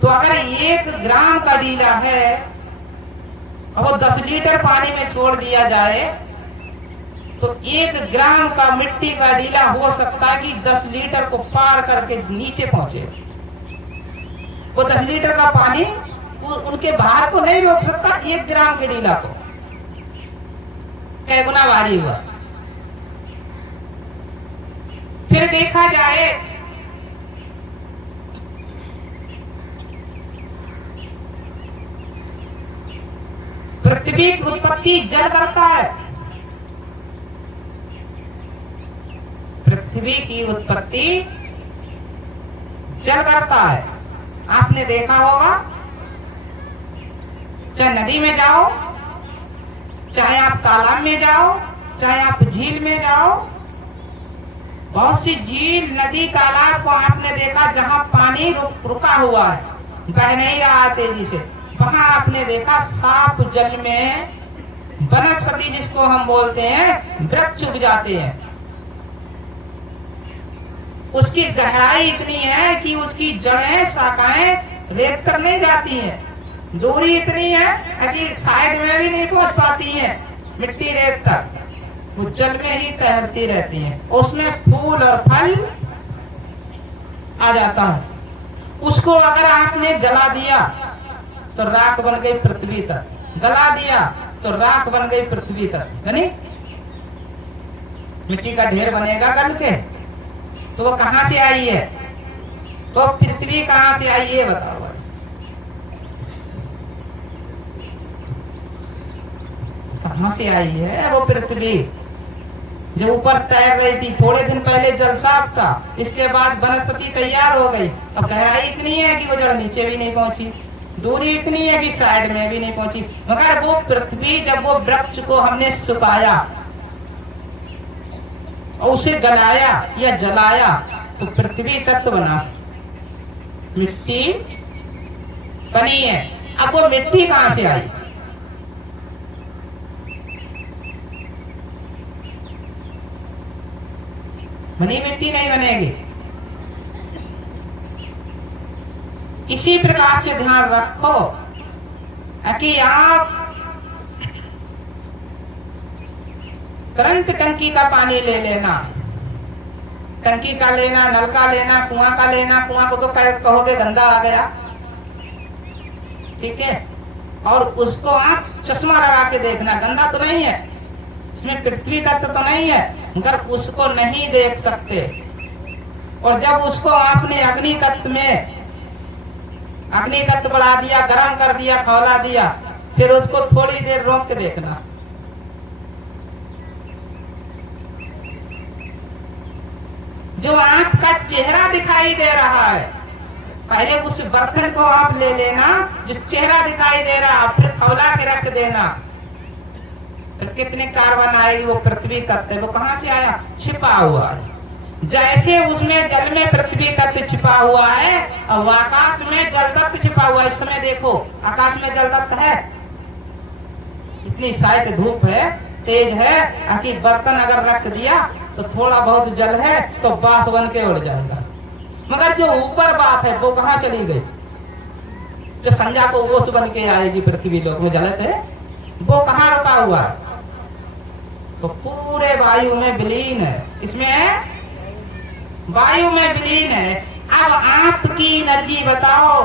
तो अगर 1 ग्राम का डीला है और वो 10 लीटर पानी में छोड़ दिया जाए, तो 1 ग्राम का मिट्टी का डीला हो सकता है कि 10 लीटर को पार करके नीचे पहुंचे। वो 10 लीटर का पानी उनके भार को नहीं रोक सकता, 1 ग्राम के डीला को। कै गुना भारी हुआ। फिर देखा जाए पृथ्वी की उत्पत्ति जल करता है। पृथ्वी की उत्पत्ति जल करता है। आपने देखा होगा, चाहे नदी में जाओ, चाहे आप तालाब में जाओ, चाहे आप झील में जाओ, बहुत सी झील, नदी, तालाब को आपने देखा जहां पानी रुका हुआ है, बह नहीं रहा तेजी से, वहां आपने देखा साफ जल में वनस्पति, जिसको हम बोलते हैं वृक्ष, उग जाते हैं। उसकी गहराई इतनी है कि उसकी जड़ें, शाखाएं रेत तक नहीं जाती हैं। दूरी इतनी है कि साइड में भी नहीं पहुंच पाती हैं मिट्टी रेत तक, वो जल में ही तैरती रहती हैं। उसमें फूल और फल आ जाता है। उसको अगर आपने जला दिया तो राख बन गई पृथ्वी तक, गला दिया तो राख बन गई पृथ्वी तक, यानी मिट्टी का ढेर बनेगा गल के, तो वो कहां से आई है? तो पृथ्वी कहां से आई है बताओ? कहां से आई है वो पृथ्वी जो ऊपर तैर रही थी? थोड़े दिन पहले जल साफ था, इसके बाद वनस्पति तैयार हो गई। अब गहराई इतनी है कि वो जड़ नीचे भी नहीं पहुंची, दूरी इतनी है कि साइड में भी नहीं पहुंची। मगर वो पृथ्वी, जब वो वृक्ष को हमने सुखाया और उसे गलाया या जलाया तो पृथ्वी तत्व बना, मिट्टी बनी है। अब वो मिट्टी कहां से आई? बनी मिट्टी नहीं बनेगी। इसी प्रकार से ध्यान रखो कि आप तुरंत टंकी का पानी ले लेना, टंकी का लेना, नल का लेना, कुआं का लेना। कुआं को तो कहोगे गंदा आ गया, ठीक है, और उसको आप चश्मा लगा के देखना, गंदा तो नहीं है, इसमें पृथ्वी तत्व तो नहीं है, मगर उसको नहीं देख सकते। और जब उसको आपने अग्नि तत्व में, अग्नि तत्व बढ़ा दिया, गर्म कर दिया, खौला दिया, फिर उसको थोड़ी देर रोक के देखना। जो आपका चेहरा दिखाई दे रहा है, पहले उस बर्तन को आप ले लेना जो चेहरा दिखाई दे रहा, फिर खौला के रख देना। फिर कितने कार्बन आएगी? वो पृथ्वी तत्व है। वो कहां से आया? छिपा हुआ है। जैसे उसमें जल में पृथ्वी तत्व छिपा हुआ है और आकाश में जल तत्व छिपा हुआ है। इस समय देखो आकाश में जल तत्व है, इतनी शायद धूप है, तेज है कि बर्तन अगर रख दिया तो थोड़ा बहुत जल है तो बाफ बन के उड़ जाएगा। मगर जो ऊपर बाफ है वो कहां चली गई? जो संध्या को ओस बन के आएगी पृथ्वी लोक में जलत है, वो कहां रुका हुआ है? तो पूरे वायु में विलीन है। इसमें वायु में विलीन है। अब आपकी एनर्जी बताओ,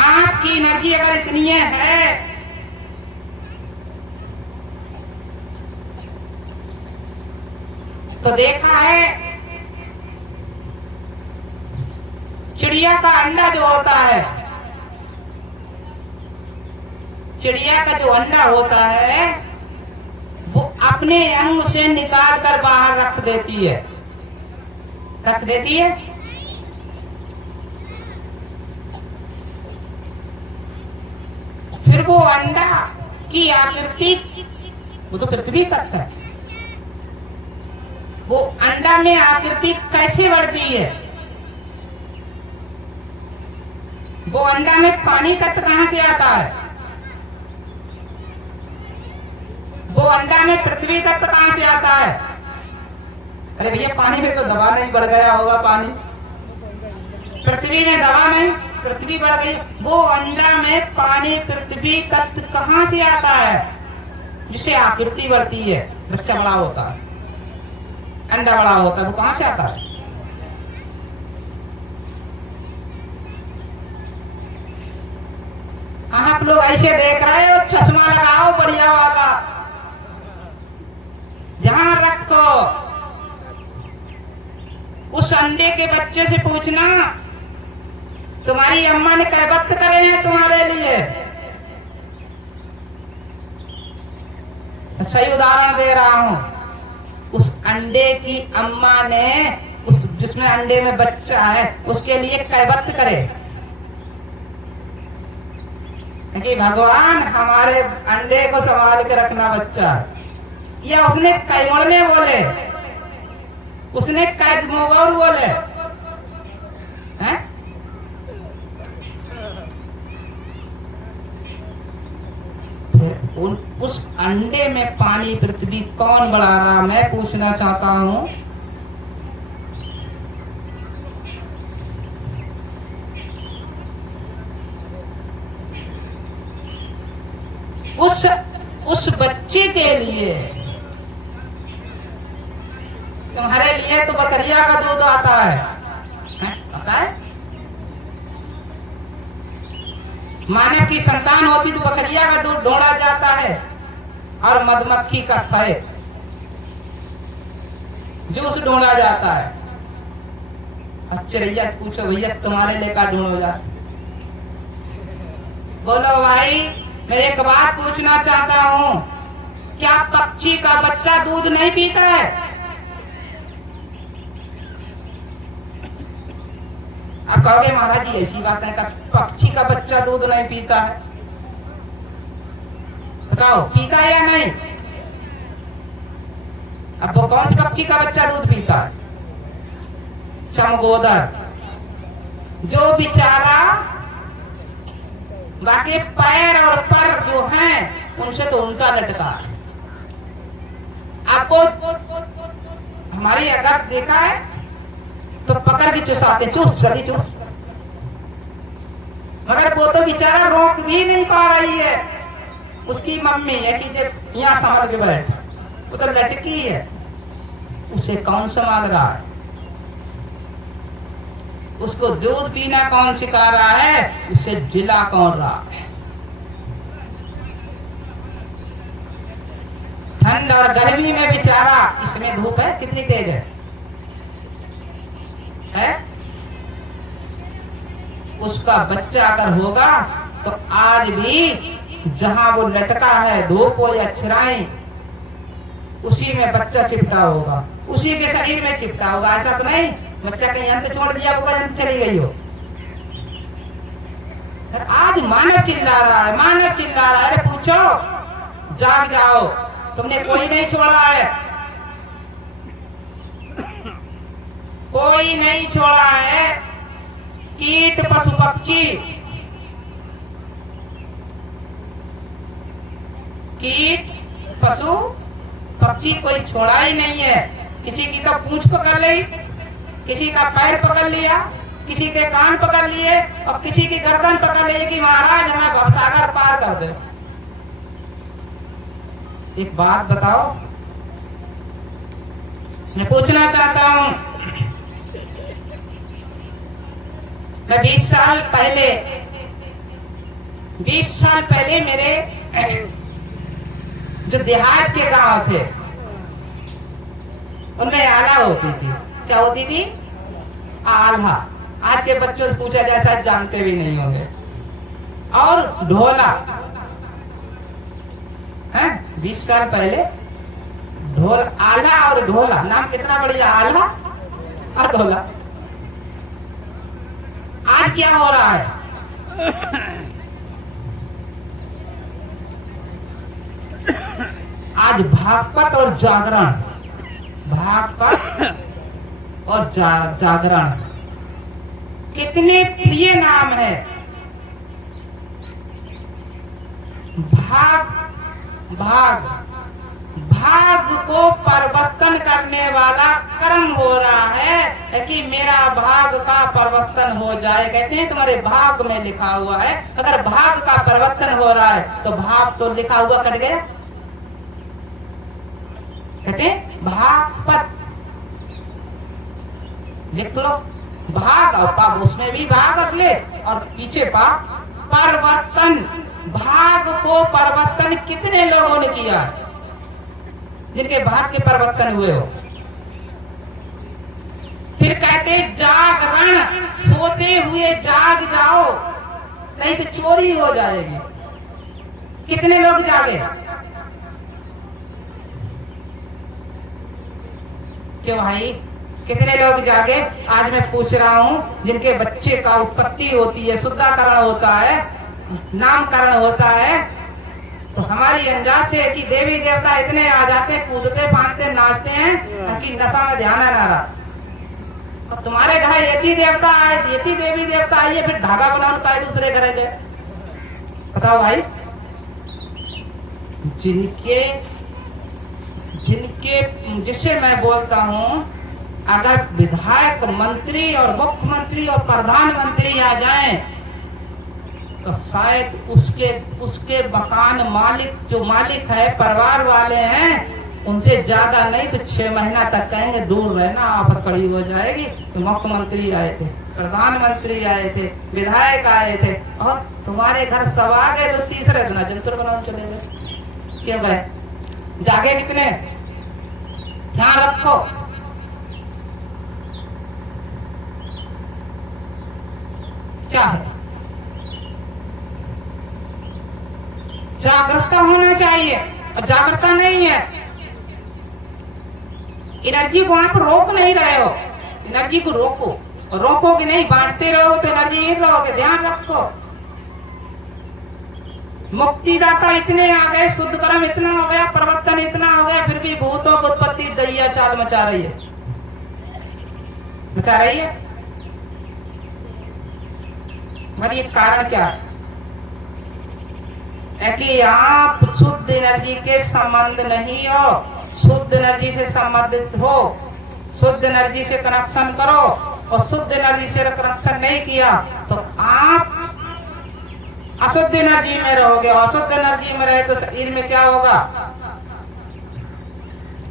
आपकी एनर्जी अगर इतनी है तो देखा है चिड़िया का अंडा जो होता है, चिड़िया का जो अंडा होता है वो अपने अंग से निकाल कर बाहर रख देती है, रख देती है। फिर वो अंडा की आकृति, वो तो पृथ्वी तक है, वो अंडा में आकृति कैसे बढ़ती है? वो अंडा में पानी तत्व कहां से आता है? वो अंडा में पृथ्वी तत्व कहां से आता है? अरे भैया पानी में तो दबाव नहीं बढ़ गया होगा, पानी पृथ्वी में दबाव नहीं, पृथ्वी बढ़ गई। वो अंडा में पानी पृथ्वी तत्व कहां से आता है? जिससे आकृति बढ़ती है, बच्चा बड़ा होता है, अंडा बड़ा होता है, वो कहां से आता है? आप लोग ऐसे देख रहे हो, चश्मा लगाओ बढ़िया वाला, ध्यान रखो। उस अंडे के बच्चे से पूछना तुम्हारी अम्मा ने क्या वक्त करे हैं तुम्हारे लिए। सही उदाहरण दे रहा हूं। उस अंडे की अम्मा ने, उस जिसमें अंडे में बच्चा है, उसके लिए कैवत करे कि भगवान हमारे अंडे को संभाल के रखना बच्चा। या उसने कैमोड़ने बोले, उसने कैमोगौर बोले हैं? फिर उस अंडे में पानी पृथ्वी कौन बढ़ा रहा, मैं पूछना चाहता हूं। उस बच्चे के लिए, तुम्हारे लिए तो बकरिया का दूध आता है, पता है? मानव की संतान होती तो बकरिया का दूध ढोड़ा जाता है और मधुमक्खी का शहद जूस ढूंढा जाता है। चिड़ैया से पूछो भैया तुम्हारे लिए का ढूंढो जाता? बोलो भाई, मैं एक बात पूछना चाहता हूं, क्या पक्षी का बच्चा दूध नहीं पीता है? आप कहोगे महाराज जी ऐसी बात है, पक्षी का बच्चा दूध नहीं पीता है? बताओ पीता है या नहीं? अब वो कौन सी पक्षी का बच्चा दूध पीता है? चमगोदर, जो बेचारा बाकी पैर और पर जो हैं उनसे तो उल्टा लटका है। आपको हमारी अगर देखा है तो पकड़ के चुसाते, चुस जल्दी चुस, मगर वो तो बेचारा रोक भी नहीं पा रही है। उसकी मम्मी है कि जब यहाँ संभाल के बैठ, वो तो लटकी है, उसे कौन संभाल रहा है? उसको दूध पीना कौन सिखा रहा है? उसे जिला कौन रहा है? ठंड और गर्मी में बेचारा, इसमें धूप है कितनी तेज है? उसका बच्चा अगर होगा तो आज भी जहां वो लटका है, धूप हो या छिराई, उसी में बच्चा चिपटा होगा, उसी के शरीर में चिपटा होगा। ऐसा तो नहीं बच्चा कहीं अंत छोड़ दिया, वो अंत चली गई हो। आज मानव चिल्ला रहा है, मानव चिल्ला रहा है। अरे पूछो, जाग जाओ, तुमने कोई नहीं छोड़ा है, कोई नहीं छोड़ा है। कीट पशु पक्षी, कीट पशु पक्षी कोई छोड़ा ही नहीं है। किसी की तो पूंछ पकड़ ली, किसी का पैर पकड़ लिया, किसी के कान पकड़ लिए और किसी की गर्दन पकड़ ली कि महाराज हमें भवसागर पार कर दे। एक बात बताओ, मैं पूछना चाहता हूं, मैं 20 साल पहले मेरे जो देहात के गांव थे उनमें आला होती थी। क्या होती थी? आल्हा। आज के बच्चों से पूछा जाए शायद जानते भी नहीं होंगे। और ढोला है, 20 साल पहले ढोल, आल्हा और ढोला, नाम कितना बढ़िया, आल्हा और ढोला। आज क्या हो रहा है? आज भागवत और जागरण, भागवत और जागरण कितने प्रिय नाम है। भाग को परिवर्तन करने वाला कर्म हो रहा है कि मेरा भाग का परिवर्तन हो जाए। कहते हैं तुम्हारे भाग में लिखा हुआ है। अगर भाग का परिवर्तन हो रहा है तो भाग तो लिखा हुआ कट गया। कहते हैं भागवत लिख लो, भाग और पाप, उसमें भी भाग अगले और पीछे पाप। परिवर्तन, भाग को परिवर्तन कितने लोगों ने किया जिनके भाग के परिवर्तन हुए हो? फिर कहते जागरण, सोते हुए जाग जाओ नहीं तो चोरी हो जाएगी। कितने लोग जागे? क्यों भाई, कितने लोग जागे? आज मैं पूछ रहा हूं जिनके बच्चे का उत्पत्ति होती है, शुद्धाकरण होता है, नामकरण होता है, तो हमारी अंदाज से कि देवी देवता इतने आ जाते, कूदते, फांदते, नाचते हैं कि नशा में ध्यान है नारा। और तुम्हारे घर यति देवता आए, यति देवी देवता आइए, फिर धागा बनाओ का दूसरे घर गए। बताओ भाई, जिनके जिनके जिससे मैं बोलता हूं, अगर विधायक, मंत्री और मुख्यमंत्री और प्रधानमंत्री आ जाएं तो शायद उसके मकान मालिक, जो मालिक है, परिवार वाले हैं, उनसे ज्यादा नहीं तो 6 महीना तक कहेंगे दूर रहना, आफत खड़ी हो जाएगी। तो मुख्यमंत्री आए थे, प्रधानमंत्री आए थे, विधायक आए थे, और तुम्हारे घर सब आ गए तो तीसरे दिन जंतुर बनाने चले गए। क्यों गए? जागे कितने? ध्यान रखो, क्या है, जागरूकता होना चाहिए, और जागरूकता नहीं है। एनर्जी को आप रोक नहीं रहे हो, एनर्जी को रोको, रोकोगे नहीं, बांटते रहो तो एनर्जी ही रहोगे। ध्यान रखो, मुक्तिदाता इतने आ गए, शुद्ध कर्म इतना हो गया, प्रवर्तन इतना हो गया, फिर भी भूतों की उत्पत्ति दैया चाल मचा रही है, मचा रही है। मगर ये कारण क्या है कि आप शुद्ध एनर्जी के संबंध नहीं हो, शुद्ध एनर्जी से संबंधित हो, शुद्ध एनर्जी से कनेक्शन करो, और शुद्ध एनर्जी से कनेक्शन नहीं किया तो आप अशुद्ध एनर्जी में रहोगे, और अशुद्ध एनर्जी में रहे तो शरीर में क्या होगा?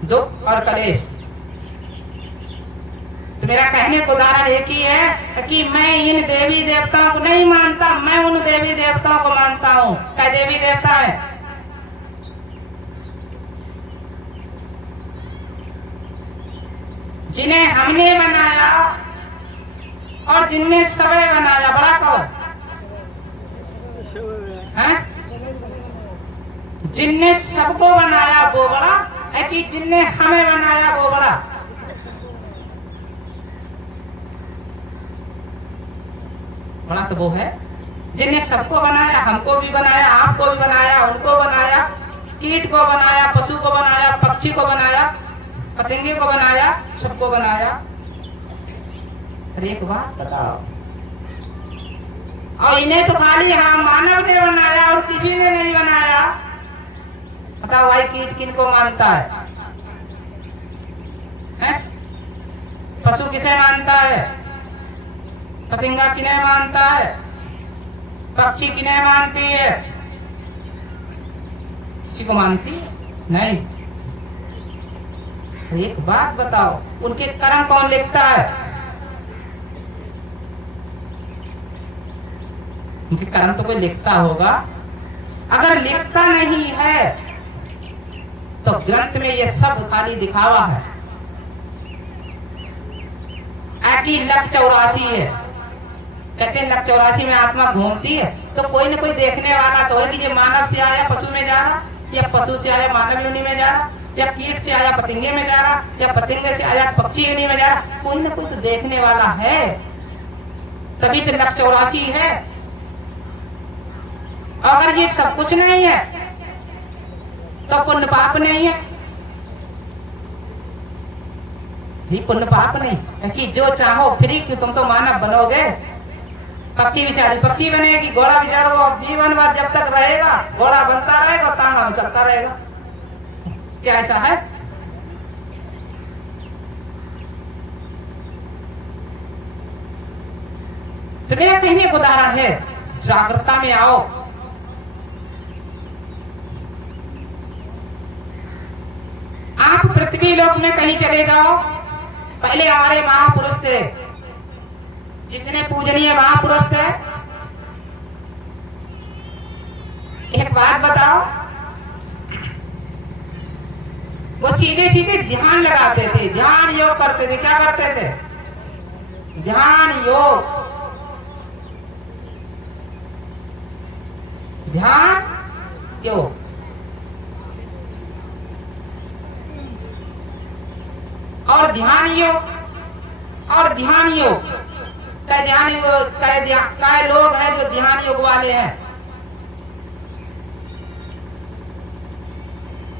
दुख और कलेश। तो मेरा कहने का उदाहरण एक ही है कि मैं इन देवी देवताओं को नहीं मानता, मैं उन देवी देवताओं को मानता हूं। क्या देवी देवता है? जिन्हें हमने बनाया और जिनने सबे बनाया, बड़ा कौन है? जिनने सबको बनाया वो बड़ा है कि जिनने हमें बनाया वो बड़ा? बड़ा तो वो है जिन्हें सबको बनाया, हमको भी बनाया, आपको भी बनाया, उनको बनाया, कीट को बनाया, पशु को बनाया, पक्षी को बनाया, पतंगे को बनाया, सबको बनाया। एक बात बताओ, और इन्हें तो खाली हाँ मानव ने बनाया और किसी ने नहीं बनाया। बताओ भाई, कीट किनको मानता है? पशु किसे मानता है? पतंगा किन्हें मानता है? पक्षी किन्हें मानती है? किसी को मानती है? नहीं। एक बात बताओ, उनके कर्म कौन लिखता है? उनके कर्म तो कोई लिखता होगा। अगर लिखता नहीं है तो ग्रंथ में ये सब खाली दिखावा है कि 1,84 है। कहते हैं 1,84 में आत्मा घूमती है, तो कोई ना कोई देखने वाला तो है कि ये मानव से आया पशु में जा रहा, या पशु से आया मानव योनि में जा रहा, या कीट से आया पतंगे में जा रहा, या पतंगे से आया पक्षी योनि में जा रहा। कोई ना कोई तो देखने वाला है, तभी तो 1,84 है। अगर ये सब कुछ नहीं है तो पुण्य पाप नहीं है। ये पुण्य पाप नहीं कि जो चाहो फ्री, कि तुम तो मानव बनोगे। पक्षी बेचारी पक्षी बनेगी, घोड़ा बेचारा जीवन भर जब तक रहेगा घोड़ा बनता रहेगा, तांगा में चलता रहेगा। क्या ऐसा है? तो मेरा कहने का उदाहरण है, जागरूकता में आओ। आप पृथ्वी लोक में कहीं चले जाओ, पहले हमारे महापुरुष थे, जितने पूजनीय महापुरुष थे। एक बात बताओ, वो सीधे सीधे ध्यान लगाते थे, ध्यान योग करते थे। क्या करते थे? ध्यान योग। ध्यान योग। और ध्यान योग, और ध्यान योग। काय लोग हैं जो ध्यान योग वाले हैं?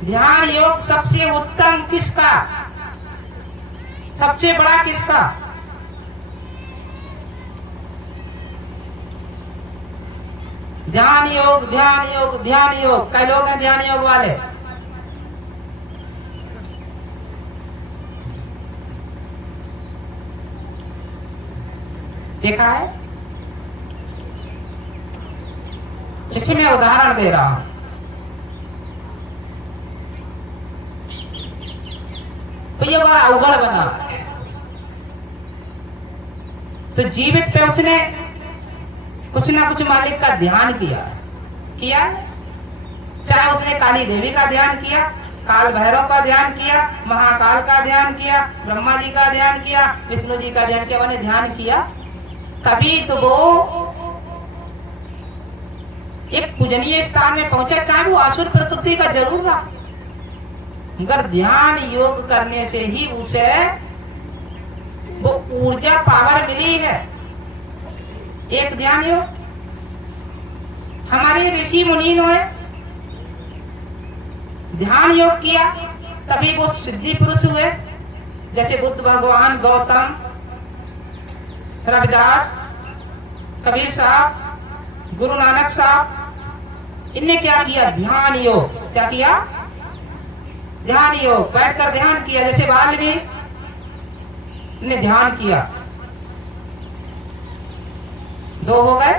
ध्यान योग सबसे उत्तम किसका, सबसे बड़ा किसका? ध्यान योग, ध्यान योग, ध्यान योग। कई लोग हैं ध्यान योग वाले? देखा है? जैसे मैं उदाहरण दे रहा हूं, तो ये बड़ा अवगढ़ बना, तो जीवित पे उसने कुछ ना कुछ मालिक का ध्यान किया। चाहे उसने काली देवी का ध्यान किया, काल भैरव का ध्यान किया, महाकाल का ध्यान किया, ब्रह्मा जी का ध्यान किया, विष्णु जी का ध्यान किया, मैंने ध्यान किया, तभी तो वो एक पूजनीय स्थान में पहुंचा, चाहे वो आसुर प्रकृति का जरूर रहा, मगर ध्यान योग करने से ही उसे वो ऊर्जा पावर मिली है। एक ध्यान योग। हमारे ऋषि मुनि ने ध्यान योग किया, तभी वो सिद्धि पुरुष हुए। जैसे बुद्ध भगवान, गौतम, रविदास, कबीर साहब, गुरु नानक साहब, इनने क्या किया? ध्यान योग। क्या किया? ध्यान योग। बैठकर ध्यान किया। जैसे वाल्मीकि ने ध्यान किया, 2 हो गए।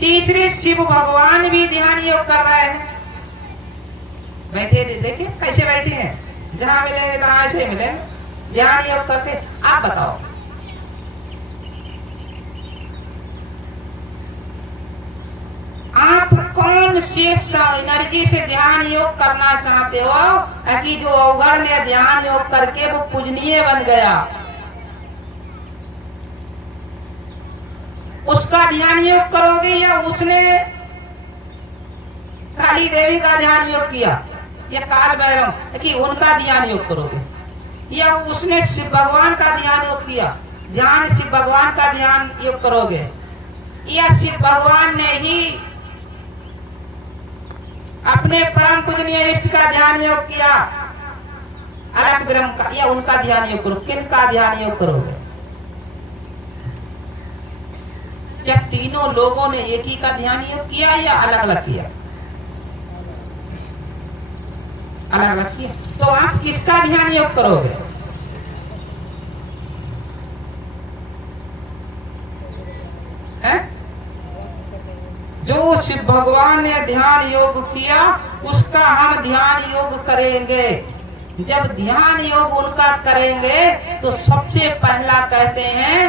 तीसरे शिव भगवान भी ध्यान योग कर रहे हैं। बैठे देखिए कैसे बैठे हैं, जहां मिलेंगे तहां ऐसे मिलेंगे, ध्यान योग करके। आप बताओ, आप कौन सी एनर्जी से ध्यान योग करना चाहते हो कि जो अवगढ़ ने ध्यान योग करके वो पूजनीय बन गया, उसका ध्यान योग करोगे, या उसने काली देवी का ध्यान योग किया, या काल भैरव कि उनका ध्यान योग करोगे, या उसने शिव भगवान का ध्यान योग किया, ध्यान शिव भगवान का ध्यान योग करोगे, या शिव भगवान ने ही अपने परम पूजनीय इष्ट का ध्यान योग किया, अलग ब्रह्म का, या उनका ध्यान योग करो? किन का ध्यान योग करोगे? क्या तीनों लोगों ने एक ही का ध्यान योग किया या अलग अलग किया? अलग अलग किया। तो आप किसका ध्यान योग करोगे? है? जो शिव भगवान ने ध्यान योग किया उसका हम ध्यान योग करेंगे। जब ध्यान योग उनका करेंगे तो सबसे पहला कहते हैं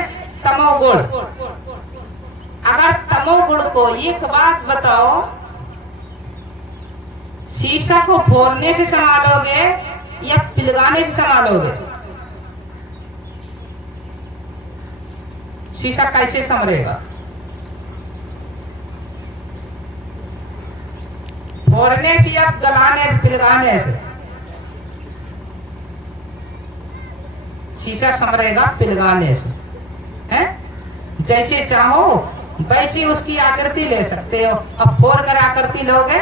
तमोगुण। अगर तमोगुण को एक बात बताओ, शीशा को फोड़ने से संभालोगे या पिलगाने से संभालोगे? शीशा कैसे संभलेगा? फोड़ने से या गलाने से, पिलगाने से? शीशा संभलेगा पिलगाने से। है? जैसे चाहो वैसी उसकी आकृति ले सकते हो। अब फोड़ कर आकृति लोगे।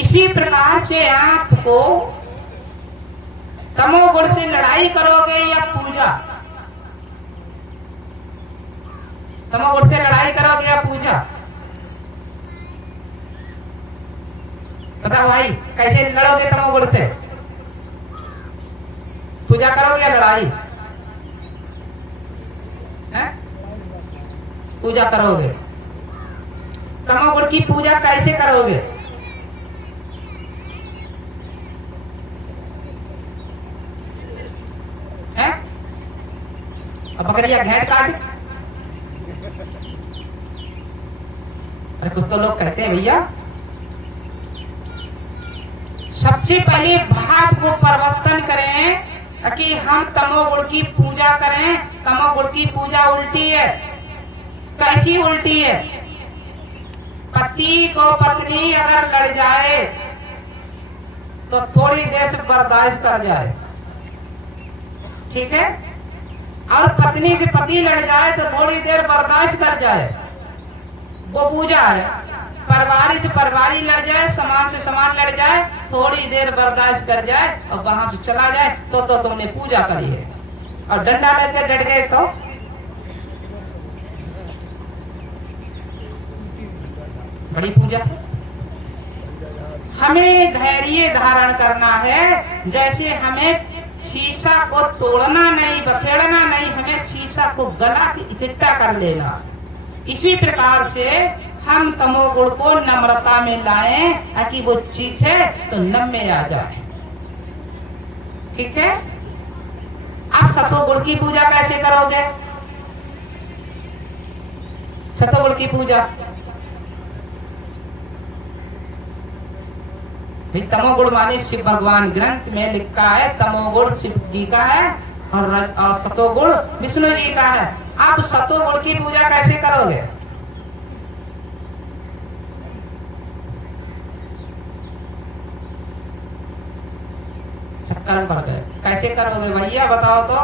इसी प्रकार से आपको तमोगुण से लड़ाई करोगे या पूजा? तमोगुण से लड़ाई करोगे या पूजा? बताओ भाई, कैसे लड़ोगे तमोगुण से? पूजा करोगे या लड़ाई? है? पूजा करोगे। तमोगुण की पूजा कैसे करोगे? है? अब बकरिया घेट काट। अरे कुछ तो लोग कहते हैं भैया सबसे पहले भाव को परिवर्तन करें कि हम तमोगुण की पूजा करें। तमोगुण की पूजा उल्टी है। कैसी उल्टी है? पति को पत्नी अगर लड़ जाए तो थोड़ी देर से बर्दाश्त कर जाए, ठीक है? और पत्नी से पति लड़ जाए तो थोड़ी देर बर्दाश्त कर जाए, वो पूजा है। परवारी से परवारी लड़ जाए, समान से समान लड़ जाए, थोड़ी देर बर्दाश्त कर जाए और वहां से चला जाए तो तुमने पूजा करी है। और डंडा लेकर डट गए तो बड़ी पूजा है। हमें धैर्य धारण करना है। जैसे हमें शीशा को तोड़ना नहीं, बखेड़ना नहीं, हमें शीशा को गला के इकट्ठा कर लेना। इसी प्रकार से हम तमोगुण को नम्रता में लाएं ताकि वो चीखे तो नम में आ जाए। ठीक है। आप सतोगुण की पूजा कैसे करोगे? सतोगुण की पूजा तमोगुण माने शिव भगवान ग्रंथ में लिखा है, तमोगुण शिव जी का है और सतोगुण विष्णु जी का है। आप सतोगुण की पूजा कैसे करोगे? चक्कर पड़ गए। कैसे करोगे भैया बताओ तो?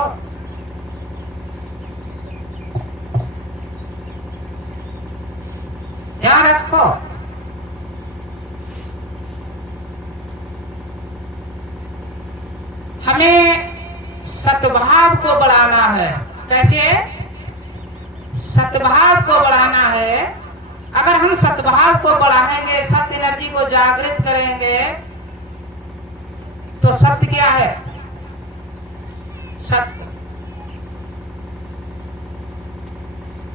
ध्यान रखो। हमें सद्भाव को बढ़ाना है। कैसे सद्भाव को बढ़ाना है? अगर हम सद्भाव को बढ़ाएंगे, सत्य एनर्जी को जागृत करेंगे तो सत्य क्या है? सत्य।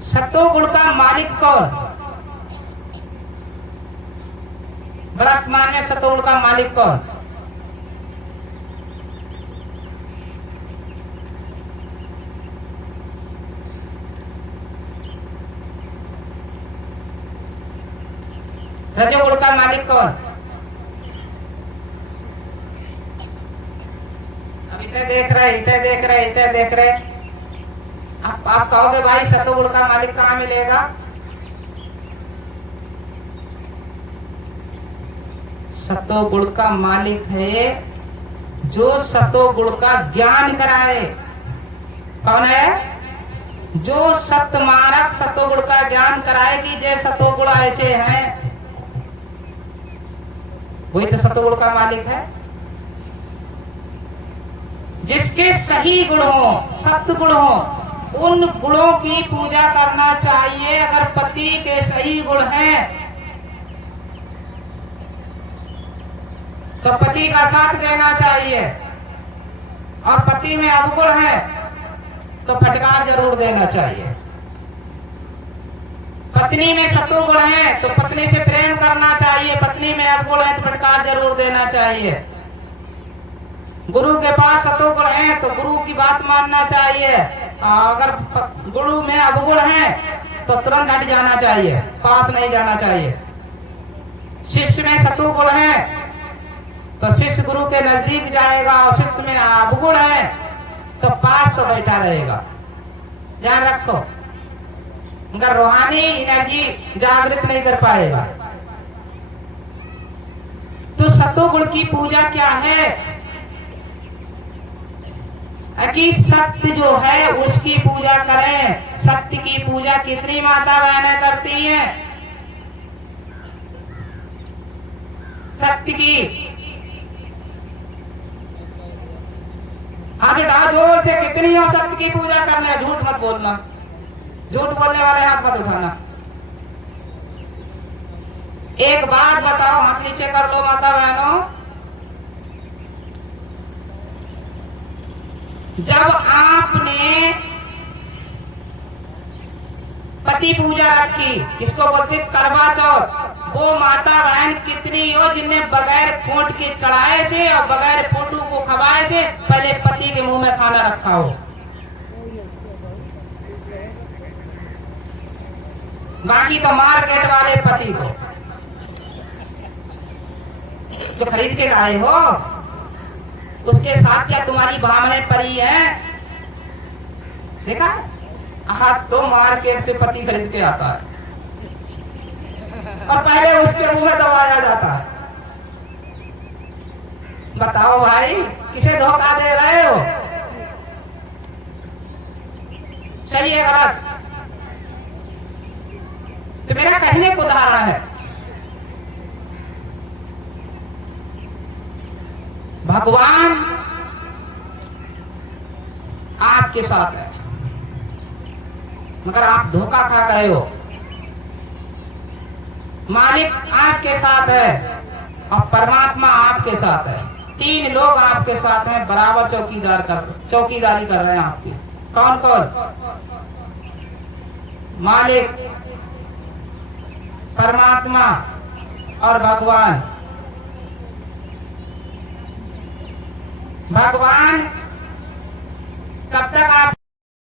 सतोगुण का मालिक कौन? वर्तमान में सतोगुण का मालिक कौन? रजोगुण का मालिक कौन? अब इतने देख रहे। आप कहोगे भाई सतोगुण का मालिक कहाँ मिलेगा? सतोगुण का मालिक है जो सतोगुण का ज्ञान कराए। कौन है? जो सतमारक सतोगुण का ज्ञान कराए कि जे सतोगुण ऐसे हैं, वही तो सतोगुण का मालिक है। जिसके सही गुण हो, सत्गुण हो, उन गुणों की पूजा करना चाहिए। अगर पति के सही गुण हैं तो पति का साथ देना चाहिए, और पति में अवगुण है तो फटकार जरूर देना चाहिए। पत्नी में सतोगुण है तो पत्नी से प्रेम करना चाहिए, पत्नी में अवगुण है तो फटकार जरूर देना चाहिए। गुरु के पास सतोगुण है तो गुरु की बात मानना चाहिए। अगर गुरु में अवगुण है तो तुरंत हट जाना चाहिए, पास नहीं जाना चाहिए। शिष्य में सतोगुण है तो शिष्य गुरु के नजदीक जाएगा, और शिष्य में अवगुण है तो पास तो बैठा रहेगा। ध्यान रखो, मगर रूहानी एनर्जी जागृत नहीं कर पाएगा। तो सतोगुण की पूजा क्या है? कि सत्य जो है उसकी पूजा करें। सत्य की पूजा कितनी माता बहनें करती हैं? सत्य की हाथ उठाओ जोर से, कितनी हो सत्य की पूजा करने? झूठ मत बोलना, झूठ बोलने वाले हाथ मत उठाना। एक बात बताओ, हाथ नीचे कर लो माता बहनों। जब आपने पति पूजा रखी, इसको बोलते करवा चौथ, वो माता बहन कितनी हो जिन्हें बगैर खोट के चढ़ाए से और बगैर फोटू को खवाए से पहले पति के मुंह में खाना रखा हो। बाकी तो मार्केट वाले पति को जो खरीद के लाए हो, उसके साथ क्या तुम्हारी भावनाएं परी हैं? देखा, हाथ तो मार्केट से पति खरीद के आता है और पहले उसके मुंह में दबाया जाता है। बताओ भाई, किसे धोखा दे रहे हो? सही है गलत? तो मेरा कहने को उदाहरण है, भगवान आपके साथ है, मगर आप धोखा खा गए हो। मालिक आपके साथ है और परमात्मा आपके साथ है। तीन लोग आपके साथ हैं, बराबर चौकीदारी कर रहे हैं आपकी। कौन कौन? मालिक, परमात्मा और भगवान। भगवान तब तक आप